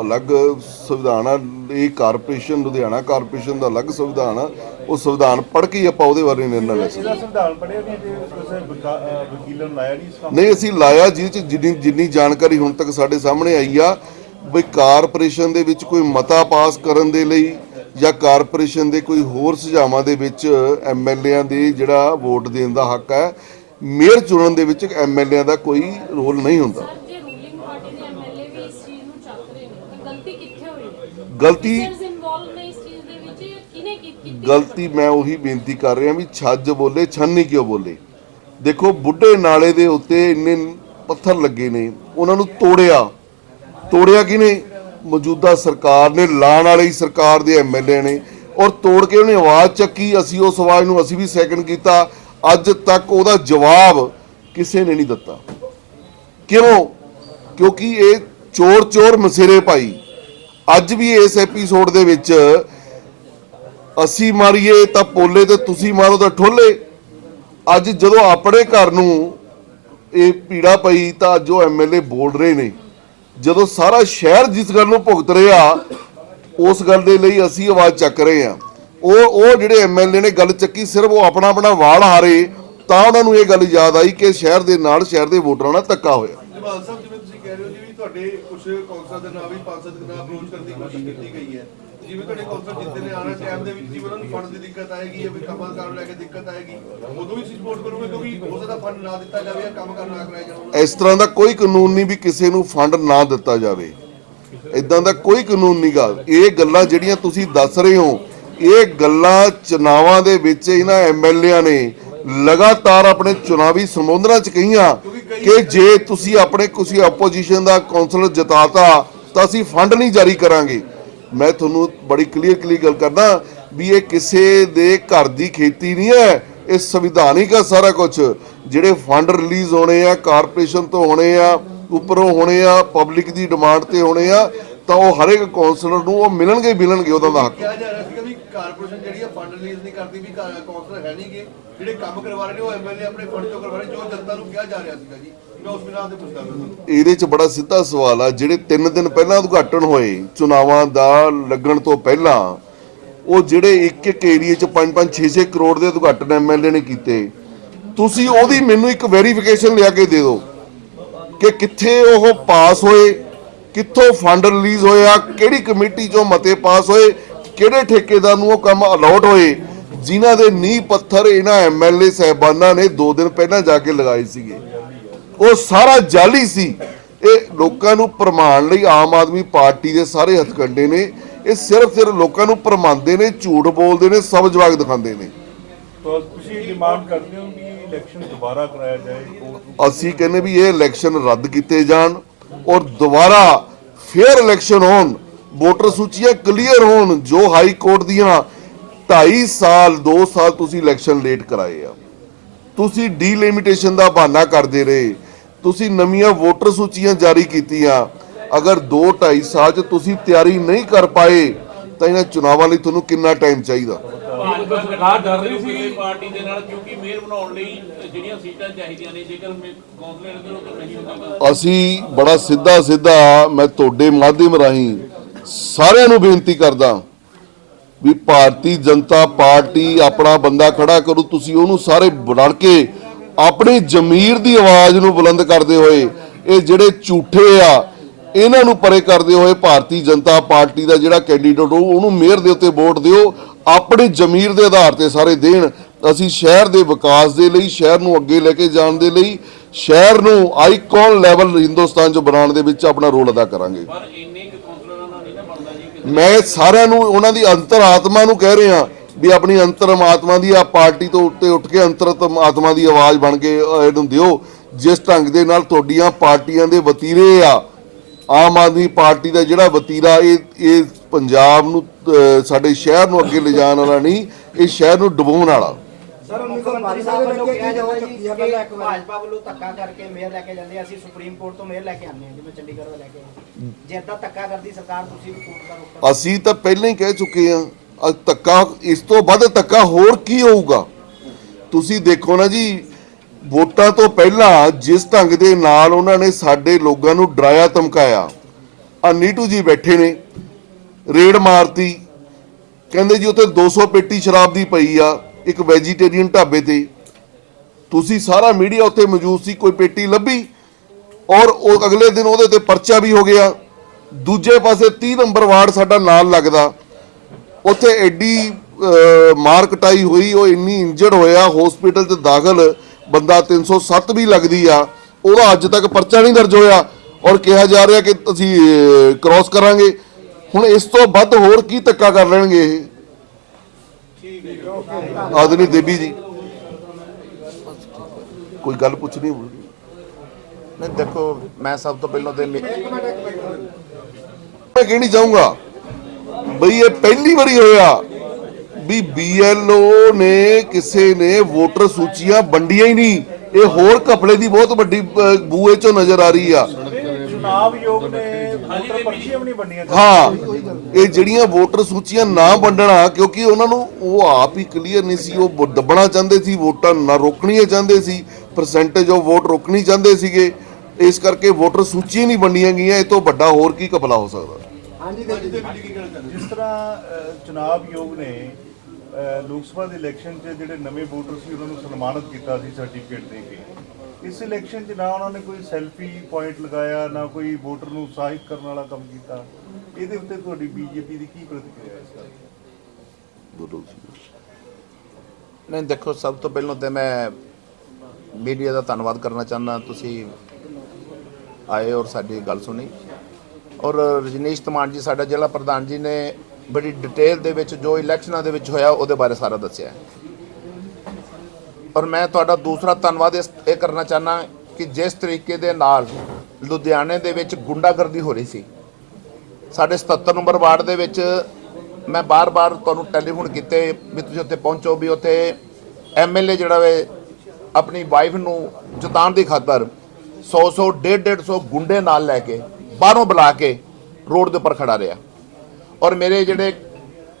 ਅਲੱਗ ਸੰਵਿਧਾਨ ਆ ਇਹ ਕਾਰਪੋਰੇਸ਼ਨ ਲੁਧਿਆਣਾ ਕਾਰਪੋਰੇਸ਼ਨ ਦਾ ਅਲੱਗ ਸੰਵਿਧਾਨ ਆ ਉਹ ਸੰਵਿਧਾਨ ਪੜ੍ਹ ਕੇ ਹੀ ਆਪਾਂ ਉਹਦੇ ਬਾਰੇ ਨਿਰਣਾ ਲੈ ਸਕਦੇ ਇਹਦਾ ਸੰਵਿਧਾਨ ਪੜਿਆ ਨਹੀਂ ਜੇ ਕਿਸੇ ਵਕਾ- ਅਹ ਵਕੀਲਾਂ ਨੂੰ ਲਾਇਆ ਨਹੀਂ ਇਸ ਕੰਮ ਨਹੀਂ ਅਸੀਂ ਲਾਇਆ ਜਿਹਦੇ ਚ ਜਿੰਨੀ ਜਿੰਨੀ ਜਾਣਕਾਰੀ ਹੁਣ ਤੱਕ ਸਾਡੇ ਸਾਹਮਣੇ ਆਈ ਆ ਵੀ ਕਾਰਪੋਰੇਸ਼ਨ ਦੇ ਵਿੱਚ ਕੋਈ ਮਤਾ ਪਾਸ ਕਰਨ ਦੇ ਲਈ ਜਾਂ ਕਾਰਪੋਰੇਸ਼ਨ ਦੇ ਕੋਈ ਹੋਰ ਸੁਝਾਵਾਂ ਦੇ ਵਿੱਚ ਐਮਐਲਏਆਂ ਦੇ ਜਿਹੜਾ ਵੋਟ ਦੇਣ ਦਾ ਹੱਕ ਹੈ ਮੇਅਰ ਚੁਣਨ ਦੇ ਵਿੱਚ ਐਮਐਲਏਆਂ ਦਾ ਕੋਈ ਰੋਲ ਨਹੀਂ ਹੁੰਦਾ। ਗਲਤੀ ਗਲਤੀ ਮੈਂ ਉਹੀ ਬੇਨਤੀ ਕਰ ਰਿਹਾ ਵੀ ਛੱਜ ਬੋਲੇ ਛੰਨੀ ਕਿਉਂ ਬੋਲੇ? ਦੇਖੋ ਬੁੱਢੇ ਨਾਲੇ ਦੇ ਉੱਤੇ ਇੰਨੇ ਪੱਥਰ ਲੱਗੇ ਨੇ ਉਹਨਾਂ ਨੂੰ ਤੋੜਿਆ। ਤੋੜਿਆ ਕਿਨੇ ਮੌਜੂਦਾ ਸਰਕਾਰ ਨੇ, ਲਾਣ ਵਾਲੀ ਸਰਕਾਰ ਦੇ ਐਮਐਲਏ ਨੇ ਔਰ ਤੋੜ ਕੇ ਉਹਨੇ ਆਵਾਜ਼ ਚੱਕੀ, ਅਸੀਂ ਉਸ ਆਵਾਜ਼ ਨੂੰ ਅਸੀਂ ਵੀ ਸੈਕਿੰਡ ਕੀਤਾ। ਅੱਜ ਤੱਕ ਉਹਦਾ ਜਵਾਬ ਕਿਸੇ ਨੇ ਨਹੀਂ ਦਿੱਤਾ। ਕਿਉਂ? ਕਿਉਂਕਿ ਇਹ ਚੋਰ ਚੋਰ ਮਸੇਰੇ ਭਾਈ। ਅੱਜ ਵੀ ਇਸ ਐਪੀਸੋਡ ਦੇ ਵਿੱਚ ਅਸੀਂ ਮਾਰੀਏ ਤਾਂ ਪੋਲੇ ਤੇ ਤੁਸੀਂ ਮਾਰੋ ਤਾਂ ਠੋਲੇ। ਅੱਜ ਜਦੋਂ ਆਪਣੇ ਘਰ ਨੂੰ ਇਹ ਪੀੜਾ ਪਈ ਤਾਂ ਅੱਜ ਉਹ ਐਮਐਲਏ ਬੋਲ ਰਹੇ ਨੇ। ਜਦੋਂ ਸਾਰਾ ਸ਼ਹਿਰ ਜਿਸ ਗੱਲ ਨੂੰ ਭੁਗਤ ਰਿਹਾ, ਉਸ ਗੱਲ ਦੇ ਲਈ ਅਸੀਂ ਆਵਾਜ਼ ਚੱਕ ਰਹੇ ਹਾਂ। ਉਹ ਉਹ ਜਿਹੜੇ ਐਮਐਲਏ ਨੇ ਗੱਲ ਚੱਕੀ, ਸਿਰਫ ਉਹ ਆਪਣਾ ਆਪਣਾ ਵਾਲ ਹਾਰੇ, ਤਾਂ ਉਹਨਾਂ ਨੂੰ ਇਹ ਗੱਲ ਯਾਦ ਆਈ ਕਿ ਸ਼ਹਿਰ ਦੇ ਨਾਲ ਸ਼ਹਿਰ ਦੇ ਵੋਟਰਾਂ ਨਾਲ ਧੱਕਾ ਹੋਇਆ। ਜਵਾਲ ਸਾਹਿਬ, ਜਿਵੇਂ ਤੁਸੀਂ ਕਹਿ ਰਹੇ ਹੋ ਜੀ ਵੀ ਤੁਹਾਡੇ ਕੁਝ ਕੌਂਸਲਰ ਦੇ ਨਾਲ ਵੀ ਪਾਂਸਦ ਦੇ ਨਾਲ ਅਪਰੋਚ ਕਰਨ ਦੀ ਕੋਸ਼ਿਸ਼ ਕੀਤੀ ਗਈ ਹੈ। ਜਿਵੇਂ ਤੁਹਾਡੇ ਕੌਂਸਲਰ ਜਿੱਤੇ ਨੇ ਆਉਣਾ ਟਾਈਮ ਦੇ ਵਿੱਚ ਜਿਵੇਂ ਉਹਨਾਂ ਨੂੰ ਫੰਡ ਦੀ ਦਿੱਕਤ ਆਏਗੀ ਜਾਂ ਵੀ ਕੰਮਾਂ ਕਾਰਾਂ ਨੂੰ ਲੈ ਕੇ ਦਿੱਕਤ ਆਏਗੀ ਉਦੋਂ ਵੀ ਸਪੋਰਟ ਕਰੋਗੇ ਕਿਉਂਕਿ ਹੋ ਸਕਦਾ ਫੰਡ ਨਾ ਦਿੱਤਾ ਜਾਵੇ ਜਾਂ ਕੰਮ ਕਰ ਨਾ ਕਰਾਇਆ ਜਾਵੇ ਇਸ ਤਰ੍ਹਾਂ ਦਾ ਕੋਈ ਕਾਨੂੰਨ ਨਹੀਂ ਵੀ ਕਿਸੇ ਨੂੰ ਫੰਡ ਨਾ ਦਿੱਤਾ ਜਾਵੇ। ਇਦਾਂ ਦਾ ਕੋਈ ਕਾਨੂੰਨ ਨਹੀਂਗਾ ਇਹ ਗੱਲਾਂ ਜਿਹੜੀਆਂ ਤੁਸੀਂ ਦੱਸ ਰਹੇ ਹੋ ਇਹ ਗੱਲਾਂ ਚੁਣਾਵਾਂ ਦੇ ਵਿੱਚ ਇਹਨਾਂ ਐਮਐਲਏਆਂ ਨੇ ਲਗਾਤਾਰ ਆਪਣੇ ਚੁਣਾਵੀ ਸੰਬੋਧਨਾਂ ਚ ਕਹੀਆਂ ਕਿ ਜੇ ਤੁਸੀਂ ਆਪਣੇ ਕਿਸੇ ਆਪੋਜੀਸ਼ਨ ਦਾ ਕੌਂਸਲਰ ਜਿਤਾਤਾ ਤਾਂ ਅਸੀਂ ਫੰਡ ਨਹੀਂ ਜਾਰੀ ਕਰਾਂਗੇ। ਮੈਂ ਤੁਹਾਨੂੰ ਬੜੀ ਕਲੀਅਰ ਕਲੀਅਰ ਗੱਲ ਕਰਦਾ ਵੀ ਇਹ ਕਿਸੇ ਦੇ ਘਰ ਦੀ ਖੇਤੀ ਨਹੀਂ ਹੈ, ਇਹ ਸੰਵਿਧਾਨਿਕ ਆ ਸਾਰਾ ਕੁਝ ਜਿਹੜੇ ਫੰਡ ਰਿਲੀਜ਼ ਹੋਣੇ ਆ ਕਾਰਪੋਰੇਸ਼ਨ ਤੋਂ ਹੋਣੇ ਆ, ਉੱਪਰੋਂ ਹੋਣੇ ਆ ਪਬਲਿਕ ਦੀ ਡਿਮਾਂਡ ਤੇ ਹੋਣੇ ਆ, ਤਾਂ ਉਹ ਹਰ ਇੱਕ ਕੌਂਸਲਰ ਨੂੰ ਉਹ ਮਿਲਣਗੇ ਹੀ ਮਿਲਣਗੇ ਉਹਦਾ ਦਾ ਹੱਕ। ਕਿਹਾ ਜਾ ਰਿਹਾ ਸੀਗਾ ਵੀ ਕਾਰਪੋਰੇਸ਼ਨ ਜਿਹੜੀ ਆ ਫੰਡ ਰਿਲੀਜ਼ ਨਹੀਂ ਕਰਦੀ ਵੀ ਕਾ- ਕੌਂਸਲਰ ਹੈ ਨਹੀਂਗੇ ਜਿਹੜੇ ਕੰਮ ਕਰਵਾ ਰਹੇ ਨੇ ਉਹ ਐਮਐਲਏ ਆਪਣੇ ਫੰਡ ਚੋਂ ਕਰਵਾ ਰਹੇ ਜੋ ਜਨਤਾ ਨੂੰ ਕਿਹਾ ਜਾ ਰਿਹਾ ਸੀਗਾ ਜੀ। ਇਹਦੇ ਚ ਬੜਾ ਸਿੱਧਾ ਸਵਾਲ ਆ, ਜਿਹੜੇ 3 ਦਿਨ ਪਹਿਲਾਂ ਉਦਘਾਟਨ ਹੋਏ, ਚੁਣਾਵਾਂ ਦਾ ਲੱਗਣ ਤੋਂ ਪਹਿਲਾਂ, ਉਹ ਜਿਹੜੇ ਇੱਕ ਇੱਕ ਏਰੀਏ ਚ 5-5 6-6 ਕਰੋੜ ਦੇ ਉਦਘਾਟਨ ਐਮਐਲਏ ਨੇ ਕੀਤੇ, ਤੁਸੀਂ ਉਹਦੀ ਮੈਨੂੰ ਇੱਕ ਵੈਰੀਫਿਕੇਸ਼ਨ ਲਿਆ ਕੇ ਦੇ ਦਿਓ ਕਿ ਕਿੱਥੇ ਉਹ ਪਾਸ ਹੋਏ, ਕਿੱਥੋਂ ਫੰਡ ਰਿਲੀਜ਼ ਹੋਇਆ ਕਿਹੜੀ ਕਮੇਟੀ ਚੋਂ ਮਤੇ ਪਾਸ ਹੋਏ, ਕਿਹੜੇ ਠੇਕੇਦਾਰ ਨੂੰ ਉਹ ਕੰਮ ਅਲਾਟ ਹੋਏ, ਜਿਨ੍ਹਾਂ ਦੇ ਨੀਂਹ ਪੱਥਰ ਇਹਨਾਂ ਐਮਐਲਏ ਸਹਿਬਾਨਾਂ ਨੇ 2 ਦਿਨ ਪਹਿਲਾਂ ਜਾ ਕੇ ਲਗਾਏ ਸੀਗੇ। ਉਹ ਸਾਰਾ ਜਾਲੀ ਸੀ। ਇਹ ਲੋਕਾਂ ਨੂੰ ਭਰਮਾਉਣ ਲਈ ਆਮ ਆਦਮੀ ਪਾਰਟੀ ਦੇ ਸਾਰੇ ਹਥਕੰਡੇ ਨੇ। ਇਹ ਸਿਰਫ ਸਿਰਫ ਲੋਕਾਂ ਨੂੰ ਭਰਮਾਉਂਦੇ ਨੇ ਝੂਠ ਬੋਲਦੇ ਨੇ ਸਭ ਜਵਾਗ ਦਿਖਾਉਂਦੇ ਨੇ। ਤਾਂ ਤੁਸੀਂ ਡਿਮਾਂਡ ਕਰਦੇ ਹੋ ਕਿ ਇਲੈਕਸ਼ਨ ਦੁਬਾਰਾ ਕਰਾਇਆ ਜਾਏ ਕੋਰਟ ਅਸੀਂ ਕਹਿੰਦੇ ਵੀ ਇਹ ਇਲੈਕਸ਼ਨ ਰੱਦ ਕੀਤੇ ਜਾਣ ਔਰ ਦੁਬਾਰਾ ਫੇਅਰ ਇਲੈਕਸ਼ਨ ਹੋਣ ਵੋਟਰ ਸੂਚੀਆਂ ਕਲੀਅਰ ਹੋਣ ਜੋ ਹਾਈ ਕੋਰਟ ਦੀਆਂ 2.5 ਸਾਲ 2 ਸਾਲ ਤੁਸੀਂ ਇਲੈਕਸ਼ਨ ਲੇਟ ਕਰਾਏ ਆ। ਤੁਸੀਂ ਡੀਲਿਮਿਟੇਸ਼ਨ ਦਾ ਬਹਾਨਾ ਕਰਦੇ ਰਹੇ। ਤੁਸੀਂ ਨਵੀਆਂ ਵੋਟਰ ਸੂਚੀਆਂ ਜਾਰੀ ਕੀਤੀਆਂ। ਅਗਰ 2 2.5 ਸਾਲ ਚ ਤੁਸੀਂ ਤਿਆਰੀ ਨਹੀਂ ਕਰ ਪਾਏ ਤਾਂ ਇਹਨਾਂ ਚੁਣਾਵਾਂ ਲਈ ਤੁਹਾਨੂੰ ਕਿੰਨਾ ਟਾਈਮ ਚਾਹੀਦਾ? ਭਾਜਪਾ ਸਰਕਾਰ ਡਰ ਰਹੀ ਸੀ ਸੀ ਪਾਰਟੀ ਦੇ ਨਾਲ ਕਿਉਂਕਿ ਮੇਅਰ ਬਣਾਉਣ ਲਈ ਜਿਹੜੀਆਂ ਸੀਟਾਂ ਚਾਹੀਦੀਆਂ ਨੇ ਜੇਕਰ ਕੌਂਸਲਰ ਦੇ ਉਹ ਨਹੀਂ ਹੁੰਦਾ ਅਸੀਂ ਬੜਾ ਸਿੱਧਾ ਸਿੱਧਾ ਮੈਂ ਤੁਹਾਡੇ ਮਾਧਿਅਮ ਰਾਹੀਂ ਸਾਰਿਆਂ ਨੂੰ ਬੇਨਤੀ ਕਰਦਾ ਵੀ ਭਾਰਤੀ ਜਨਤਾ ਪਾਰਟੀ ਆਪਣਾ ਬੰਦਾ ਖੜਾ ਕਰੂ ਤੁਸੀਂ ਉਹਨੂੰ ਸਾਰੇ ਬਣ ਕੇ ਆਪਣੀ ਜ਼ਮੀਰ ਦੀ ਆਵਾਜ਼ ਨੂੰ ਬੁਲੰਦ ਕਰਦੇ ਹੋਏ ਇਹ ਜਿਹੜੇ ਝੂਠੇ ਆ ਇਹਨਾਂ ਨੂੰ ਪਰੇ ਕਰਦੇ ਹੋਏ ਭਾਰਤੀ ਜਨਤਾ ਪਾਰਟੀ ਦਾ ਜਿਹੜਾ ਕੈਂਡੀਡੇਟ ਹੋਊ ਉਹਨੂੰ ਮੇਅਰ ਦੇ ਉੱਤੇ ਵੋਟ ਦਿਓ ਆਪਣੀ ਜ਼ਮੀਰ ਦੇ ਆਧਾਰ ਤੇ ਸਾਰੇ ਦੇਣ। ਅਸੀਂ ਸ਼ਹਿਰ ਦੇ ਵਿਕਾਸ ਦੇ ਲਈ ਸ਼ਹਿਰ ਨੂੰ ਅੱਗੇ ਲੈ ਕੇ ਜਾਣ ਦੇ ਲਈ ਸ਼ਹਿਰ ਨੂੰ ਆਈਕਨ ਲੈਵਲ ਹਿੰਦੁਸਤਾਨ 'ਚ ਬਣਾਉਣ ਦੇ ਵਿੱਚ ਆਪਣਾ ਰੋਲ ਅਦਾ ਕਰਾਂਗੇ। ਮੈਂ ਸਾਰਿਆਂ ਨੂੰ ਉਹਨਾਂ ਦੀ ਅੰਤਰ ਆਤਮਾ ਨੂੰ ਕਹਿ ਰਿਹਾ ਵੀ ਆਪਣੀ ਅੰਤਰਮ ਆਤਮਾ ਦੀ ਆ ਪਾਰਟੀ ਤੋਂ ਉੱਤੇ ਉੱਠ ਕੇ ਅੰਤਰਤਮ ਆਤਮਾ ਦੀ ਆਵਾਜ਼ ਬਣ ਕੇ ਇਹਨੂੰ ਦਿਓ ਜਿਸ ਢੰਗ ਦੇ ਨਾਲ ਤੁਹਾਡੀਆਂ ਪਾਰਟੀਆਂ ਦੇ ਵਤੀਰੇ ਆ ਆਮ ਆਦਮੀ ਪਾਰਟੀ ਦਾ ਜਿਹੜਾ ਵਤੀਰਾ ਇਹ ਇਹ ਪੰਜਾਬ ਨੂੰ ਸਾਡੇ ਸ਼ਹਿਰ ਨੂੰ ਅੱਗੇ ਲਿਜਾਣ ਵਾਲਾ ਨਹੀਂ ਇਹ ਸ਼ਹਿਰ ਨੂੰ ਡੁਬੋਣ ਵਾਲਾ ਸਰ ਮੁੱਖ ਮੰਤਰੀ ਸਾਹਿਬ ਵੱਲੋਂ ਕਿਹਾ ਜਾਂਦਾ ਜੀ ਕਿ ਭਾਜਪਾ ਵੱਲੋਂ ਧੱਕਾ ਕਰਕੇ ਮੇਅਰ ਲੈ ਕੇ ਜਾਂਦੇ ਆ, ਅਸੀਂ ਸੁਪਰੀਮ ਕੋਰਟ ਤੋਂ ਮੇਅਰ ਲੈ ਕੇ ਆਉਂਦੇ ਹਾਂ ਜਿਵੇਂ ਚੰਡੀਗੜ੍ਹ ਦਾ ਲੈ ਕੇ ਆਏ। ਜੇ ਏਦਾਂ ਧੱਕਾ ਕਰਦੀ ਸਰਕਾਰ ਤੁਸੀਂ ਵੀ ਕੋਰਟ ਦਾ ਰੁਖ ਕਰੋ। ਅਸੀਂ ਤਾਂ ਪਹਿਲਾਂ ਹੀ ਕਹਿ ਚੁੱਕੇ ਹਾਂ ਅ, ਧੱਕਾ, ਇਸ ਤੋਂ ਵੱਧ ਧੱਕਾ ਹੋਰ ਕੀ ਹੋਊਗਾ? ਤੁਸੀਂ ਦੇਖੋ ਨਾ ਜੀ, ਵੋਟਾਂ ਤੋਂ ਪਹਿਲਾਂ ਜਿਸ ਢੰਗ ਦੇ ਨਾਲ ਉਹਨਾਂ ਨੇ ਸਾਡੇ ਲੋਕਾਂ ਨੂੰ ਡਰਾਇਆ, ਧਮਕਾਇਆ ਆ ਨੀਟੂ ਜੀ ਬੈਠੇ ਨੇ, ਰੇਡ ਮਾਰਤੀ, ਕਹਿੰਦੇ ਜੀ ਉੱਥੇ 200 ਪੇਟੀ ਸ਼ਰਾਬ ਦੀ ਪਈ ਆ, ਇੱਕ ਵੈਜੀਟੇਰੀਅਨ ਢਾਬੇ ਤੇ। ਤੁਸੀਂ ਸਾਰਾ ਮੀਡੀਆ ਉੱਥੇ ਮੌਜੂਦ ਸੀ, ਕੋਈ ਪੇਟੀ ਲੱਭੀ, ਔਰ ਉਹ ਅਗਲੇ ਦਿਨ ਉਹਦੇ ਤੇ ਪਰਚਾ ਵੀ ਹੋ ਗਿਆ। ਦੂਜੇ ਪਾਸੇ 30 ਨੰਬਰ ਵਾਰਡ ਸਾਡਾ ਨਾਲ ਲੱਗਦਾ। ਉੱਥੇ ਐਡੀ ਮਾਰ ਕਟਾਈ ਹੋਈ ਉਹ ਇੰਨੀ ਇੰਜਰਡ ਹੋਇਆ ਹਸਪੀਟਲ 'ਚ ਦਾਖਲ ਬੰਦਾ 307 ਵੀ ਲੱਗਦੀ ਆ ਉਹਦਾ ਅੱਜ ਤੱਕ ਪਰਚਾ ਨਹੀਂ ਦਰਜ ਹੋਇਆ। ਔਰ ਕਿਹਾ ਜਾ ਰਿਹਾ ਕਿ ਅਸੀਂ ਕ੍ਰਾਸ ਕਰਾਂਗੇ। ਹੁਣ ਇਸ ਤੋਂ ਵੱਧ ਹੋਰ ਕੀ ਧੱਕਾ ਕਰ ਲੈਣਗੇ ਇਹ? ਆਦਨੀ ਦੇਵੀ ਜੀ। ਕੋਈ ਗੱਲ ਪੁੱਛਣੀ ਹੋਵੇ ਨਹੀਂ ਦੇਖੋ ਮੈਂ ਸਭ ਤੋਂ ਪਹਿਲਾਂ ਤੇ ਮੇ- ਮੈਂ ਕਹਿਣੀ ਚਾਹੂੰਗਾ ਬਈ ਇਹ ਪਹਿਲੀ ਵਾਰੀ ਹੋਇਆ। ਵੀ ਬੀਐਲਓ ਨੇ ਕਿਸੇ ਨੇ ਵੋਟਰ ਸੂਚੀਆਂ ਵੰਡੀਆਂ ਹੀ ਨਹੀਂ। ਇਹ ਹੋਰ ਘਪਲੇ ਦੀ ਬਹੁਤ ਵੱਡੀ ਬੂਏ ਚੋਂ ਨਜ਼ਰ ਆ ਰਹੀ ਆ। ਚੁਣਾਵ ਯੋਗ ਨੇ ਵੋਟਰ ਪਰਚੀਆਂ ਵੀ ਨਹੀਂ ਬਣੀਆਂ ਹਾਂ ਇਹ ਜਿਹੜੀਆਂ ਵੋਟਰ ਸੂਚੀਆਂ ਨਾ ਵੰਡਣਾ ਕਿਉਂਕਿ ਉਹਨਾਂ ਨੂੰ ਉਹ ਆਪ ਹੀ ਕਲੀਅਰ ਨਹੀਂ ਸੀ ਉਹ ਦੱਬਣਾ ਚਾਹੁੰਦੇ ਸੀ ਵੋਟਾਂ ਨਾ ਰੋਕਣੀਆਂ ਚਾਹੁੰਦੇ ਸੀ ਪਰਸੈਂਟੇਜ ਆਫ ਵੋਟ ਰੋਕਣੀ ਚਾਹੁੰਦੇ ਸੀਗੇ। ਇਸ ਕਰਕੇ ਵੋਟਰ ਸੂਚੀਆਂ ਨਹੀਂ ਵੰਡੀਆਂ ਗਈਆਂ ਇਹ ਤੋਂ ਵੱਡਾ ਹੋਰ ਕੀ ਘਪਲਾ ਹੋ ਸਕਦਾ? ਜਿਸ ਤਰ੍ਹਾਂ ਚੁਣਾਵ ਯੋਗ ਨੇ ਲੋਕ ਸਭਾ ਦੇ ਇਲੈਕਸ਼ਨ 'ਚ ਜਿਹੜੇ ਨਵੇਂ ਵੋਟਰ ਸੀ ਉਹਨਾਂ ਨੂੰ ਸਨਮਾਨਿਤ ਕੀਤਾ ਸੀ ਸਰਟੀਫਿਕੇਟ ਦੇ ਕੇ। ਇਸ ਇਲੈਕਸ਼ਨ 'ਚ ਨਾ ਉਹਨਾਂ ਨੇ ਕੋਈ ਸੈਲਫੀ ਪੁਆਇੰਟ ਲਗਾਇਆ ਨਾ ਕੋਈ ਵੋਟਰ ਨੂੰ ਉਤਸ਼ਾਹਿਤ ਕਰਨ ਵਾਲਾ ਕੰਮ ਕੀਤਾ। ਇਹਦੇ ਉੱਤੇ ਤੁਹਾਡੀ ਬੀਜੇਪੀ ਦੀ ਕੀ ਪ੍ਰਤੀਕਿਰਿਆ ਹੈ ਇਸ ਨਹੀਂ ਦੇਖੋ ਸਭ ਤੋਂ ਪਹਿਲਾਂ ਤੇ ਮੈਂ ਮੀਡੀਆ ਦਾ ਧੰਨਵਾਦ ਕਰਨਾ ਚਾਹੁੰਦਾ। ਤੁਸੀਂ ਆਏ ਔਰ ਸਾਡੀ ਗੱਲ ਸੁਣੀ। ਔਰ ਰਜਨੀਸ਼ ਤਮਾਨ ਜੀ, ਸਾਡਾ ਜ਼ਿਲ੍ਹਾ ਪ੍ਰਧਾਨ ਜੀ ਨੇ ਬੜੀ ਡਿਟੇਲ ਦੇ ਵਿੱਚ ਜੋ ਇਲੈਕਸ਼ਨਾਂ ਦੇ ਵਿੱਚ ਹੋਇਆ, ਉਹਦੇ ਬਾਰੇ ਸਾਰਾ ਦੱਸਿਆ ਔਰ ਮੈਂ ਤੁਹਾਡਾ ਦੂਸਰਾ ਧੰਨਵਾਦ ਇਸ, ਇਹ ਕਰਨਾ ਚਾਹੁੰਦਾ ਕਿ ਜਿਸ ਤਰੀਕੇ ਦੇ ਨਾਲ ਲੁਧਿਆਣੇ ਦੇ ਵਿੱਚ ਗੁੰਡਾਗਰਦੀ ਹੋ ਰਹੀ ਸੀ, ਸਾਡੇ 77 ਨੰਬਰ ਵਾਰਡ ਦੇ ਵਿੱਚ ਮੈਂ ਬਾਰ-ਬਾਰ ਤੁਹਾਨੂੰ ਟੈਲੀਫੋਨ ਕੀਤੇ ਵੀ ਤੁਸੀਂ ਉੱਥੇ ਪਹੁੰਚੋ, ਵੀ ਉੱਥੇ ਐਮਐਲਏ ਜਿਹੜਾ ਵੇ ਆਪਣੀ ਵਾਈਫ ਨੂੰ ਜਿਤਾਉਣ ਦੀ ਖਾਤਰ 100-100 150 ਗੁੰਡੇ ਨਾਲ ਲੈ ਕੇ ਬਾਹਰੋਂ ਬੁਲਾ ਕੇ ਰੋਡ ਦੇ ਉੱਪਰ ਖੜਾ ਰਿਹਾ। ਔਰ ਮੇਰੇ ਜਿਹੜੇ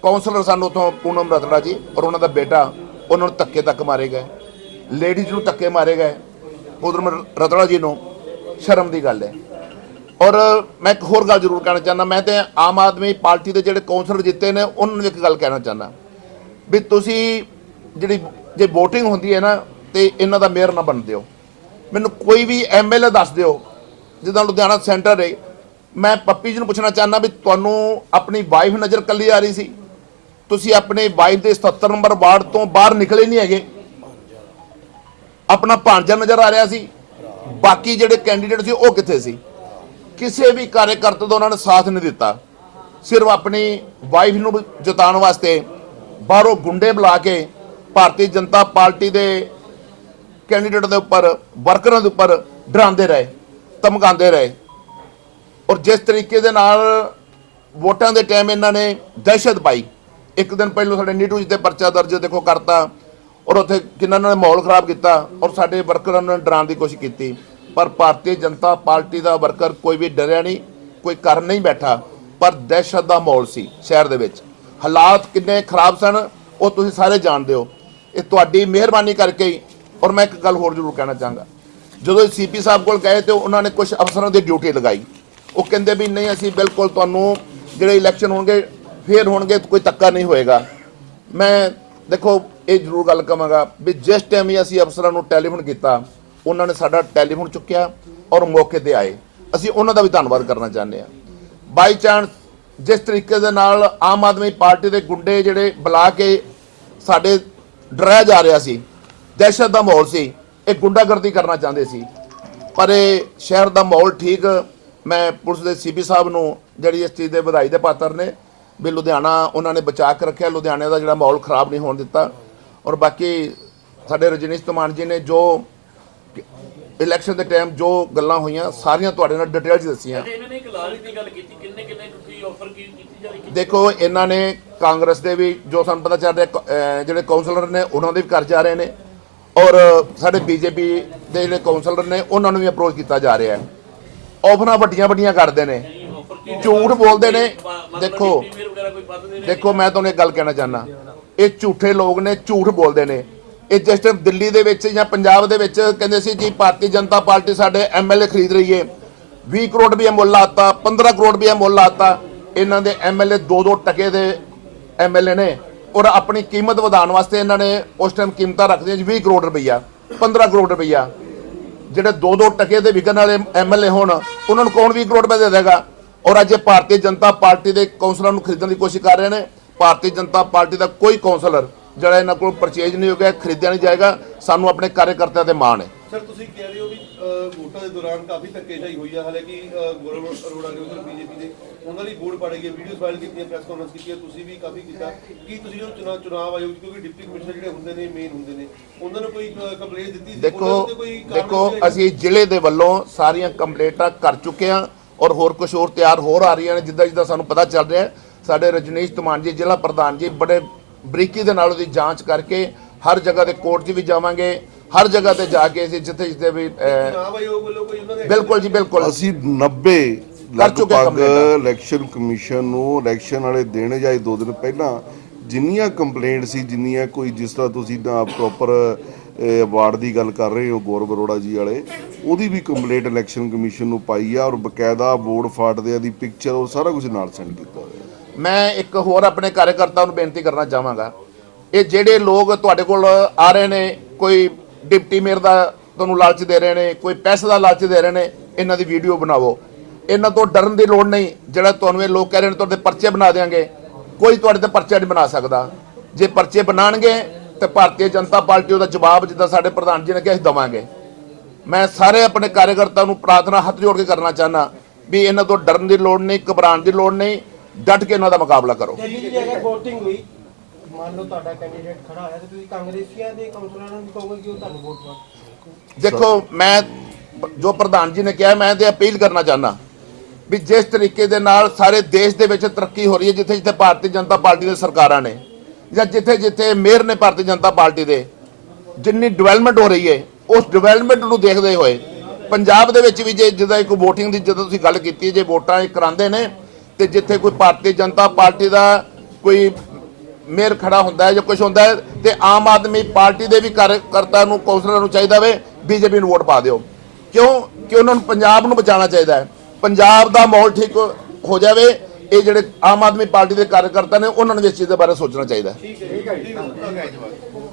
ਕਾਉਂਸਲਰ ਸਨ ਉਥੋਂ ਪੂਨਮ ਰਤੜਾ ਜੀ ਔਰ ਉਹਨਾਂ ਦਾ ਬੇਟਾ, ਉਹਨਾਂ ਨੂੰ ਧੱਕੇ ਤੱਕ ਮਾਰੇ ਗਏ। ਲੇਡੀਜ਼ ਨੂੰ ਧੱਕੇ ਮਾਰੇ ਗਏ। ਪੂਨਮ ਰਤੜਾ ਜੀ ਨੂੰ ਸ਼ਰਮ ਦੀ ਗੱਲ ਹੈ। ਔਰ ਮੈਂ ਇੱਕ ਹੋਰ ਗੱਲ ਜ਼ਰੂਰ ਕਹਿਣਾ ਚਾਹੁੰਦਾ, ਮੈਂ ਤੇ ਆਮ ਆਦਮੀ ਪਾਰਟੀ ਦੇ ਜਿਹੜੇ ਕੌਂਸਲਰ ਜਿੱਤੇ ਨੇ, ਉਹਨਾਂ ਨੂੰ ਇੱਕ ਗੱਲ ਕਹਿਣਾ ਚਾਹੁੰਦਾ। ਵੀ ਤੁਸੀਂ ਜਿਹੜੀ, ਜੇ VOTING ਹੁੰਦੀ ਹੈ ਨਾ, ਤੇ ਇਹਨਾਂ ਦਾ ਮੇਅਰ ਨਾ ਬਣ ਦਿਓ। ਮੈਨੂੰ ਕੋਈ ਵੀ ਐਮਐਲਏ ਦੱਸ ਦਿਓ, ਜਿੱਦਾਂ ਲੁਧਿਆਣਾ ਸੈਂਟਰ ਹੈ ਮੈਂ ਪੱਪੀ ਜੀ ਨੂੰ ਪੁੱਛਣਾ ਚਾਹੁੰਦਾ ਵੀ ਤੁਹਾਨੂੰ ਆਪਣੀ ਵਾਈਫ ਨਜ਼ਰ ਕੱਲੀ ਆ ਰਹੀ ਸੀ। ਤੁਸੀਂ ਆਪਣੇ ਵਾਈਫ ਦੇ 77 ਨੰਬਰ ਵਾਰਡ ਤੋਂ ਬਾਹਰ ਨਿਕਲੇ ਨਹੀਂ ਹੈਗੇ। ਆਪਣਾ ਭਾਂਜਾ ਨਜ਼ਰ ਆ ਰਿਹਾ ਸੀ। ਬਾਕੀ ਜਿਹੜੇ ਕੈਂਡੀਡੇਟ ਸੀ, ਉਹ ਕਿੱਥੇ ਸੀ? ਕਿਸੇ ਵੀ ਕਾਰਜਕਰਤਾ ਦਾ ਉਹਨਾਂ ਨੇ ਸਾਥ ਨਹੀਂ ਦਿੱਤਾ। ਸਿਰਫ ਆਪਣੀ ਵਾਈਫ ਨੂੰ ਜਿਤਾਉਣ ਵਾਸਤੇ ਬਾਹਰੋਂ ਗੁੰਡੇ ਬੁਲਾ ਕੇ ਭਾਰਤੀ ਜਨਤਾ ਪਾਰਟੀ ਦੇ ਕੈਂਡੀਡੇਟ ਦੇ ਉੱਪਰ ਵਰਕਰਾਂ ਦੇ ਉੱਪਰ ਡਰਾਉਂਦੇ ਰਹੇ, ਧਮਕਾਉਂਦੇ ਰਹੇ। ਔਰ ਜਿਸ ਤਰੀਕੇ ਦੇ ਨਾਲ ਵੋਟਾਂ ਦੇ ਟਾਈਮ ਇਹਨਾਂ ਨੇ ਦਹਿਸ਼ਤ ਪਾਈ। ਇੱਕ ਦਿਨ ਪਹਿਲਾਂ ਸਾਡੇ ਨੀਟੂ ਜੀ ਤੇ ਪਰਚਾ ਦਰਜ ਦੇਖੋ ਕਰਤਾ ਔਰ ਉੱਥੇ ਕਿੰਨਾ ਇਹਨਾਂ ਨੇ ਮਾਹੌਲ ਖਰਾਬ ਕੀਤਾ ਔਰ ਸਾਡੇ ਵਰਕਰਾਂ ਨੂੰ ਡਰਾਉਣ ਦੀ ਕੋਸ਼ਿਸ਼ ਕੀਤੀ। ਪਰ ਭਾਰਤੀ ਜਨਤਾ ਪਾਰਟੀ ਦਾ ਵਰਕਰ ਕੋਈ ਵੀ ਡਰਿਆ ਨਹੀਂ, ਕੋਈ ਕਰ ਨਹੀਂ ਬੈਠਾ, ਪਰ ਦਹਿਸ਼ਤ ਦਾ ਮਾਹੌਲ ਸੀ ਸ਼ਹਿਰ ਦੇ ਵਿੱਚ। ਹਾਲਾਤ ਕਿੰਨੇ ਖਰਾਬ ਸਨ, ਉਹ ਤੁਸੀਂ ਸਾਰੇ ਜਾਣਦੇ ਹੋ। ਇਹ ਤੁਹਾਡੀ ਮਿਹਰਬਾਨੀ ਕਰਕੇ ਔਰ ਮੈਂ ਇੱਕ ਗੱਲ ਹੋਰ ਜ਼ਰੂਰ ਕਹਿਣਾ ਚਾਹਾਂਗਾ। ਜਦੋਂ ਸੀਪੀ ਸਾਹਿਬ ਕੋਲ ਗਏ ਤੇ ਉਹਨਾਂ ਨੇ ਕੁਝ ਅਫਸਰਾਂ ਦੀ ਡਿਊਟੀ ਲਗਾਈ। ਉਹ ਕਹਿੰਦੇ ਵੀ ਨਹੀਂ, ਅਸੀਂ ਬਿਲਕੁਲ ਤੁਹਾਨੂੰ ਜਿਹੜੇ ਇਲੈਕਸ਼ਨ ਹੋਣਗੇ, ਫੇਰ ਹੋਣਗੇ, ਕੋਈ ਤੱਕਾ ਨਹੀਂ ਹੋਏਗਾ। ਮੈਂ ਦੇਖੋ, ਇਹ ਜ਼ਰੂਰ ਗੱਲ ਕਵਾਂਗਾ ਵੀ ਜਿਸ ਟਾਈਮ ਹੀ ਅਸੀਂ ਅਫਸਰਾਂ ਨੂੰ ਟੈਲੀਫੋਨ ਕੀਤਾ, ਉਹਨਾਂ ਨੇ ਸਾਡਾ ਟੈਲੀਫੋਨ ਚੁੱਕਿਆ ਔਰ ਮੌਕੇ ਤੇ ਆਏ। ਅਸੀਂ ਉਹਨਾਂ ਦਾ ਵੀ ਧੰਨਵਾਦ ਕਰਨਾ ਚਾਹੁੰਦੇ ਹਾਂ। ਬਾਈ ਚਾਂਸ ਜਿਸ ਤਰੀਕੇ ਦੇ ਨਾਲ ਆਮ ਆਦਮੀ ਪਾਰਟੀ ਦੇ ਗੁੰਡੇ ਜਿਹੜੇ ਬੁਲਾ ਕੇ ਸਾਡੇ ਡਰਾਇਆ ਜਾ ਰਿਹਾ ਸੀ, ਦਹਿਸ਼ਤ ਦਾ ਮਾਹੌਲ ਸੀ, ਇਹ ਗੁੰਡਾਗਰਦੀ ਕਰਨਾ ਚਾਹੁੰਦੇ ਸੀ। ਪਰ ਇਹ ਸ਼ਹਿਰ ਦਾ ਮਾਹੌਲ ਠੀਕ ਮੈਂ ਪੁਲਿਸ ਦੇ ਸੀਪੀ ਸਾਹਿਬ ਨੂੰ ਜਿਹੜੀ ਇਸ ਚੀਜ਼ ਦੇ ਵਧਾਈ ਦੇ ਪਾਤਰ ਨੇ ਵੀ ਲੁਧਿਆਣਾ ਉਹਨਾਂ ਨੇ ਬਚਾ ਕੇ ਰੱਖਿਆ ਲੁਧਿਆਣੇ ਦਾ ਜਿਹੜਾ ਮਾਹੌਲ ਖਰਾਬ ਨਹੀਂ ਹੋਣ ਦਿੱਤਾ। ਔਰ ਬਾਕੀ ਸਾਡੇ ਰਜਨੀਸ਼ ਧਮਾਨ ਜੀ ਨੇ ਜੋ ਇਲੈਕਸ਼ਨ ਦੇ ਟਾਈਮ ਜੋ ਗੱਲਾਂ ਹੋਈਆਂ ਸਾਰੀਆਂ ਤੁਹਾਡੇ ਨਾਲ ਡਿਟੇਲ 'ਚ ਦੱਸੀਆਂ। ਤੇ ਇਹਨਾਂ ਨੇ ਇੱਕ ਲਾਲਚ ਦੀ ਗੱਲ ਕੀਤੀ ਕਿੰਨੇ ਕਿੰਨੇ ਤੁਸੀਂ ਆਫਰ ਕੀ ਕੀਤੀ ਜਾ ਰਹੀ? ਦੇਖੋ ਇਹਨਾਂ ਨੇ ਕਾਂਗਰਸ ਦੇ ਵੀ ਜੋ ਸਾਨੂੰ ਪਤਾ ਚੱਲ ਰਿਹਾ ਜਿਹੜੇ ਕਾਉਂਸਲਰ ਨੇ ਉਹਨਾਂ ਦੇ ਵੀ ਘਰ ਜਾ ਰਹੇ ਨੇ। ਔਰ ਸਾਡੇ ਬੀਜੇਪੀ ਦੇ ਜਿਹੜੇ ਕਾਉਂਸਲਰ ਨੇ ਉਹਨਾਂ ਨੂੰ ਵੀ ਅਪਰੋਚ ਕੀਤਾ ਜਾ ਰਿਹਾ ਹੈ। ਆਫਰਾਂ ਵੱਡੀਆਂ ਵੱਡੀਆਂ ਕਰਦੇ ਨੇ। ਝੂਠ ਬੋਲਦੇ ਨੇ। ਦੇਖੋ। ਦੇਖੋ ਮੈਂ ਤੁਹਾਨੂੰ ਇੱਕ ਗੱਲ ਕਹਿਣਾ ਚਾਹਨਾ ਇਹ ਝੂਠੇ ਲੋਕ ਨੇ ਝੂਠ ਬੋਲਦੇ ਨੇ। ਇਹ ਜਿਸ ਟਾਈਮ ਦਿੱਲੀ ਦੇ ਵਿੱਚ ਜਾਂ ਪੰਜਾਬ ਦੇ ਵਿੱਚ ਕਹਿੰਦੇ ਸੀ ਜੀ ਭਾਰਤੀ ਜਨਤਾ ਪਾਰਟੀ ਸਾਡੇ ਐਮਐਲਏ ਖਰੀਦ ਰਹੀ ਹੈ 20 ਕਰੋੜ ਵੀ ਮੁੱਲ ਆਤਾ 15 ਕਰੋੜ ਵੀ ਮੁੱਲ ਆਤਾ ਇਹਨਾਂ ਦੇ ਐਮਐਲਏ 2-2 ਟਕੇ ਦੇ ਐਮਐਲਏ ਨੇ ਔਰ ਆਪਣੀ ਕੀਮਤ ਵਧਾਉਣ ਵਾਸਤੇ ਇਹਨਾਂ ਨੇ ਉਸ ਟਾਈਮ ਕੀਮਤਾਂ ਰੱਖਦੀਆਂ ਜੀ 20 ਕਰੋੜ ਰੁਪਈਆ 15 ਕਰੋੜ ਰੁਪਈਆ। ਜਿਹੜੇ 2-2 ਟਕੇ ਦੇ ਵਿਕਣ ਵਾਲੇ ਐਮਐਲਏ ਹੋਣ, ਉਹਨਾਂ ਨੂੰ ਕੌਣ 20 ਕਰੋੜ ਰੁਪਏ ਦੇ ਦੇਗਾ? ਔਰ ਅੱਜ ਇਹ ਭਾਰਤੀ ਜਨਤਾ ਪਾਰਟੀ ਦੇ ਕੌਂਸਲਰਾਂ ਨੂੰ ਖਰੀਦਣ ਦੀ ਕੋਸ਼ਿਸ਼ ਕਰ ਰਹੇ ਨੇ। ਭਾਰਤੀ ਜਨਤਾ ਪਾਰਟੀ ਦਾ ਕੋਈ ਕੌਂਸਲਰ ਜਿਹੜਾ ਇਹਨਾਂ ਕੋਲ ਪਰਚੇਜ ਨਹੀਂ ਹੋ ਗਿਆ ਖਰੀਦਿਆ ਨਹੀਂ ਜਾਏਗਾ। ਸਾਨੂੰ ਆਪਣੇ ਕਾਰਜਕਰਤਾਆਂ ਤੇ ਮਾਣ ਹੈ। ਸਰ ਤੁਸੀਂ ਕਹਿ ਰਹੇ ਹੋ ਵੀ ਅਹ, ਵੋਟਾਂ ਦੇ ਦੌਰਾਨ ਕਾਫੀ ਧੱਕੇਸ਼ਾਹੀ ਹੋਈ ਆ ਹਾਲਾਂਕਿ ਅਹ, ਗੌਰਵ ਅਰੋੜਾ ਨੇ ਉਧਰ ਬੀਜੇਪੀ ਦੇ ਉਹਨਾਂ ਦੀ ਵੋਟ ਪਾੜੀ ਗਈ ਵੀਡੀਓਜ਼ ਵਾਇਰਲ ਕੀਤੀਆਂ ਪ੍ਰੈਸ ਕਾਨਫਰੰਸ ਕੀਤੀਆਂ ਤੁਸੀਂ ਵੀ ਕਾਫੀ ਕੀਤਾ ਕੀ ਤੁਸੀਂ ਜੋ ਚੁਣਾਵ ਚੁਣਾਵ ਆਯੋਗ ਕਿਉਂਕਿ ਡਿਪਟੀ ਕਮਿਸ਼ਨਰ ਜਿਹੜੇ ਹੁੰਦੇ ਨੇ ਮੇਨ ਹੁੰਦੇ ਨੇ ਉਹਨਾਂ ਨੂੰ ਕੋਈ ਕੰਪਲੇਂਟ ਦਿੱਤੀ ਸੀ ਦੇਖੋ ਉਹਨਾਂ ਉੱਤੇ ਕੋਈ ਕਾਰਵਾਈ ਦੇਖੋ ਹੋਈ ਹੈ? ਅਸੀਂ ਜ਼ਿਲ੍ਹੇ ਦੇ ਵੱਲੋਂ ਸਾਰੀਆਂ ਕੰਪਲੇਂਟਾਂ ਕਰ ਚੁੱਕੇ ਹਾਂ ਔਰ ਹੋਰ ਕੁਝ ਹੋਰ ਤਿਆਰ ਹੋਰ ਆ ਰਹੀਆਂ ਨੇ ਜਿੱਦਾਂ ਜਿੱਦਾਂ ਸਾਨੂੰ ਪਤਾ ਚੱਲ ਰਿਹਾ ਹੈ। ਸਾਡੇ ਰਜਨੀਸ਼ ਧਮਾਨ ਜੀ ਜ਼ਿਲ੍ਹਾ ਪ੍ਰਧਾਨ ਜੀ ਬੜੇ ਬਰੀਕੀ ਦੇ ਨਾਲ ਉਹਦੀ ਜਾਂਚ ਕਰਕੇ ਹਰ ਜਗ੍ਹਾ ਦੇ ਕੋਰਟ 'ਚ ਵੀ ਜਾਵਾਂਗੇ ਹਰ ਜਗ੍ਹਾ ਤੇ ਜਾ ਕੇ ਅਸੀਂ ਜਿੱਥੇ ਜਿੱਥੇ ਵੀ ਬਿਲਕੁਲ ਜੀ ਬਿਲਕੁਲ। ਅਸੀਂ 90 ਕਰ ਚੁੱਕੇ ਲਗਭਗ। ਇਲੈਕਸ਼ਨ ਕਮਿਸ਼ਨ ਨੂੰ ਇਲੈਕਸ਼ਨ ਵਾਲੇ ਦਿਨ ਜਾਂ ਦੋ ਦਿਨ ਪਹਿਲਾਂ ਜਿੰਨੀਆਂ ਕੰਪਲੇਂਟ ਸੀ ਜਿੰਨੀਆਂ ਕੋਈ ਜਿਸ ਤਰ੍ਹਾਂ ਤੁਸੀਂ ਨਾ ਪ੍ਰੋਪਰ ਅਵਾਰਡ ਦੀ ਗੱਲ ਕਰ ਰਹੇ ਹੋ ਗੌਰਵ ਅਰੋੜਾ ਜੀ ਵਾਲੇ ਉਹਦੀ ਵੀ ਕੰਪਲੇਂਟ ਇਲੈਕਸ਼ਨ ਕਮਿਸ਼ਨ ਨੂੰ ਪਾਈ ਆ ਔਰ ਬਕਾਇਦਾ ਬੋਰਡ ਫਾਟਦਿਆਂ ਦੀ ਪਿਕਚਰ ਉਹ ਸਾਰਾ ਕੁਝ ਨਾਲ ਸੈਂਡ ਕੀਤਾ ਹੋਇਆ। ਮੈਂ ਇੱਕ ਹੋਰ ਆਪਣੇ ਕਾਰਜਕਰਤਾਵਾਂ ਨੂੰ ਬੇਨਤੀ ਕਰਨਾ ਚਾਹਾਂਗਾ। ਇਹ ਜਿਹੜੇ ਲੋਕ ਤੁਹਾਡੇ ਕੋਲ ਆ ਰਹੇ ਨੇ ਕੋਈ ਡਿਪਟੀ ਮੇਅਰ ਦਾ ਤੁਹਾਨੂੰ ਲਾਲਚ ਦੇ ਰਹੇ ਨੇ, ਕੋਈ ਪੈਸੇ ਦਾ ਲਾਲਚ ਦੇ ਰਹੇ ਨੇ, ਇਹਨਾਂ ਦੀ ਵੀਡੀਓ ਬਣਾਵੋ। ਇਹਨਾਂ ਤੋਂ ਡਰਨ ਦੀ ਲੋੜ ਨਹੀਂ, ਜਿਹੜਾ ਤੁਹਾਨੂੰ ਇਹ ਲੋਕ ਕਹਿ ਰਹੇ ਨੇ, ਤੁਹਾਡੇ ਪਰਚੇ ਬਣਾ ਦੇਾਂਗੇ ਕੋਈ ਤੁਹਾਡੇ ਤੇ ਪਰਚਾ ਨਹੀਂ ਬਣਾ ਸਕਦਾ। ਜੇ ਪਰਚੇ ਬਣਾਣਗੇ, ਤੇ ਭਾਰਤੀ ਜਨਤਾ ਪਾਰਟੀ ਉਹਦਾ ਜਵਾਬ ਜਿੱਦਾਂ ਸਾਡੇ ਪ੍ਰਧਾਨ ਜੀ ਨੇ ਕਿਹਾ, ਅਸੀਂ ਦਵਾਂਗੇ। ਮੈਂ ਸਾਰੇ ਆਪਣੇ ਕਾਰਜਕਰਤਾ ਨੂੰ ਪ੍ਰਾਰਥਨਾ ਹੱਥ ਜੋੜ ਕੇ ਕਰਨਾ ਚਾਹਨਾ ਵੀ ਇਹਨਾਂ ਤੋਂ ਡਰਨ ਦੀ ਲੋੜ ਨਹੀਂ, ਘਬਰਾਉਣ ਦੀ ਲੋੜ ਨਹੀਂ, ਡਟ ਕੇ ਇਹਨਾਂ ਦਾ ਮੁਕਾਬਲਾ ਕਰੋ। ਮੰਨ ਲਓ ਤੁਹਾਡਾ ਕੈਂਡੀਡੇਟ ਖੜਾ ਹੋਇਆ ਤੇ ਤੁਸੀਂ ਕਾਂਗਰਸੀਆਂ ਦੇ ਕਾਉਂਸਲਰਾਂ ਨੂੰ ਕਹੋਗੇ ਕਿ ਉਹ ਤੁਹਾਨੂੰ ਵੋਟ ਪਾਉਣ ਦੇਖੋ, ਮੈਂ ਜੋ ਪ੍ਰਧਾਨ ਜੀ ਨੇ ਕਿਹਾ, ਮੈਂ ਤੇ ਅਪੀਲ ਕਰਨਾ ਚਾਹਨਾ ਵੀ ਜਿਸ ਤਰੀਕੇ ਦੇ ਨਾਲ ਸਾਰੇ ਦੇਸ਼ ਦੇ ਵਿੱਚ ਤਰੱਕੀ ਹੋ ਰਹੀ ਹੈ, ਜਿੱਥੇ ਜਿੱਥੇ ਭਾਰਤੀ ਜਨਤਾ ਪਾਰਟੀ ਦੇ ਸਰਕਾਰਾਂ ਨੇ ਜਾਂ ਜਿੱਥੇ ਜਿੱਥੇ ਮੇਅਰ ਨੇ ਭਾਰਤੀ ਜਨਤਾ ਪਾਰਟੀ ਦੇ, ਜਿੰਨੀ ਡਿਵੈਲਪਮੈਂਟ ਹੋ ਰਹੀ ਹੈ, ਉਸ ਡਿਵੈਲਪਮੈਂਟ ਨੂੰ ਦੇਖਦੇ ਹੋਏ ਪੰਜਾਬ ਦੇ ਵਿੱਚ ਵੀ ਜੇ ਜਿੱਦਾਂ ਇੱਕ VOTING ਦੀ ਜਦੋਂ ਤੁਸੀਂ ਗੱਲ ਕੀਤੀ ਜੇ ਵੋਟਾਂ ਇਹ ਕਰਾਉਂਦੇ ਨੇ ਤੇ ਜਿੱਥੇ ਕੋਈ ਭਾਰਤੀ ਜਨਤਾ ਪਾਰਟੀ ਦਾ ਕੋਈ ਮੇਅਰ ਖੜਾ ਹੁੰਦਾ ਹੈ ਜਾਂ ਕੁਝ ਹੁੰਦਾ ਹੈ ਤੇ ਆਮ ਆਦਮੀ ਪਾਰਟੀ ਦੇ ਵੀ ਕਾਰਜਕਰਤਾ ਨੂੰ, ਕੌਂਸਲਰਾਂ ਨੂੰ ਚਾਹੀਦਾ ਵੇ, ਬੀਜੇਪੀ ਨੂੰ ਵੋਟ ਪਾ ਦਿਓ। ਕਿਉਂ? ਕਿ ਉਹਨਾਂ ਨੂੰ ਪੰਜਾਬ ਨੂੰ ਬਚਾਉਣਾ ਚਾਹੀਦਾ ਹੈ। ਪੰਜਾਬ ਦਾ ਮਾਹੌਲ ਠੀਕ ਹੋ ਜਾਵੇ, ਇਹ ਜਿਹੜੇ ਆਮ ਆਦਮੀ ਪਾਰਟੀ ਦੇ ਕਾਰਜਕਰਤਾ ਨੇ, ਉਹਨਾਂ ਨੂੰ ਵੀ ਇਸ ਚੀਜ਼ ਦੇ ਬਾਰੇ ਸੋਚਣਾ ਚਾਹੀਦਾ ਹੈ। ਠੀਕ ਹੈ ਠੀਕ ਹੈ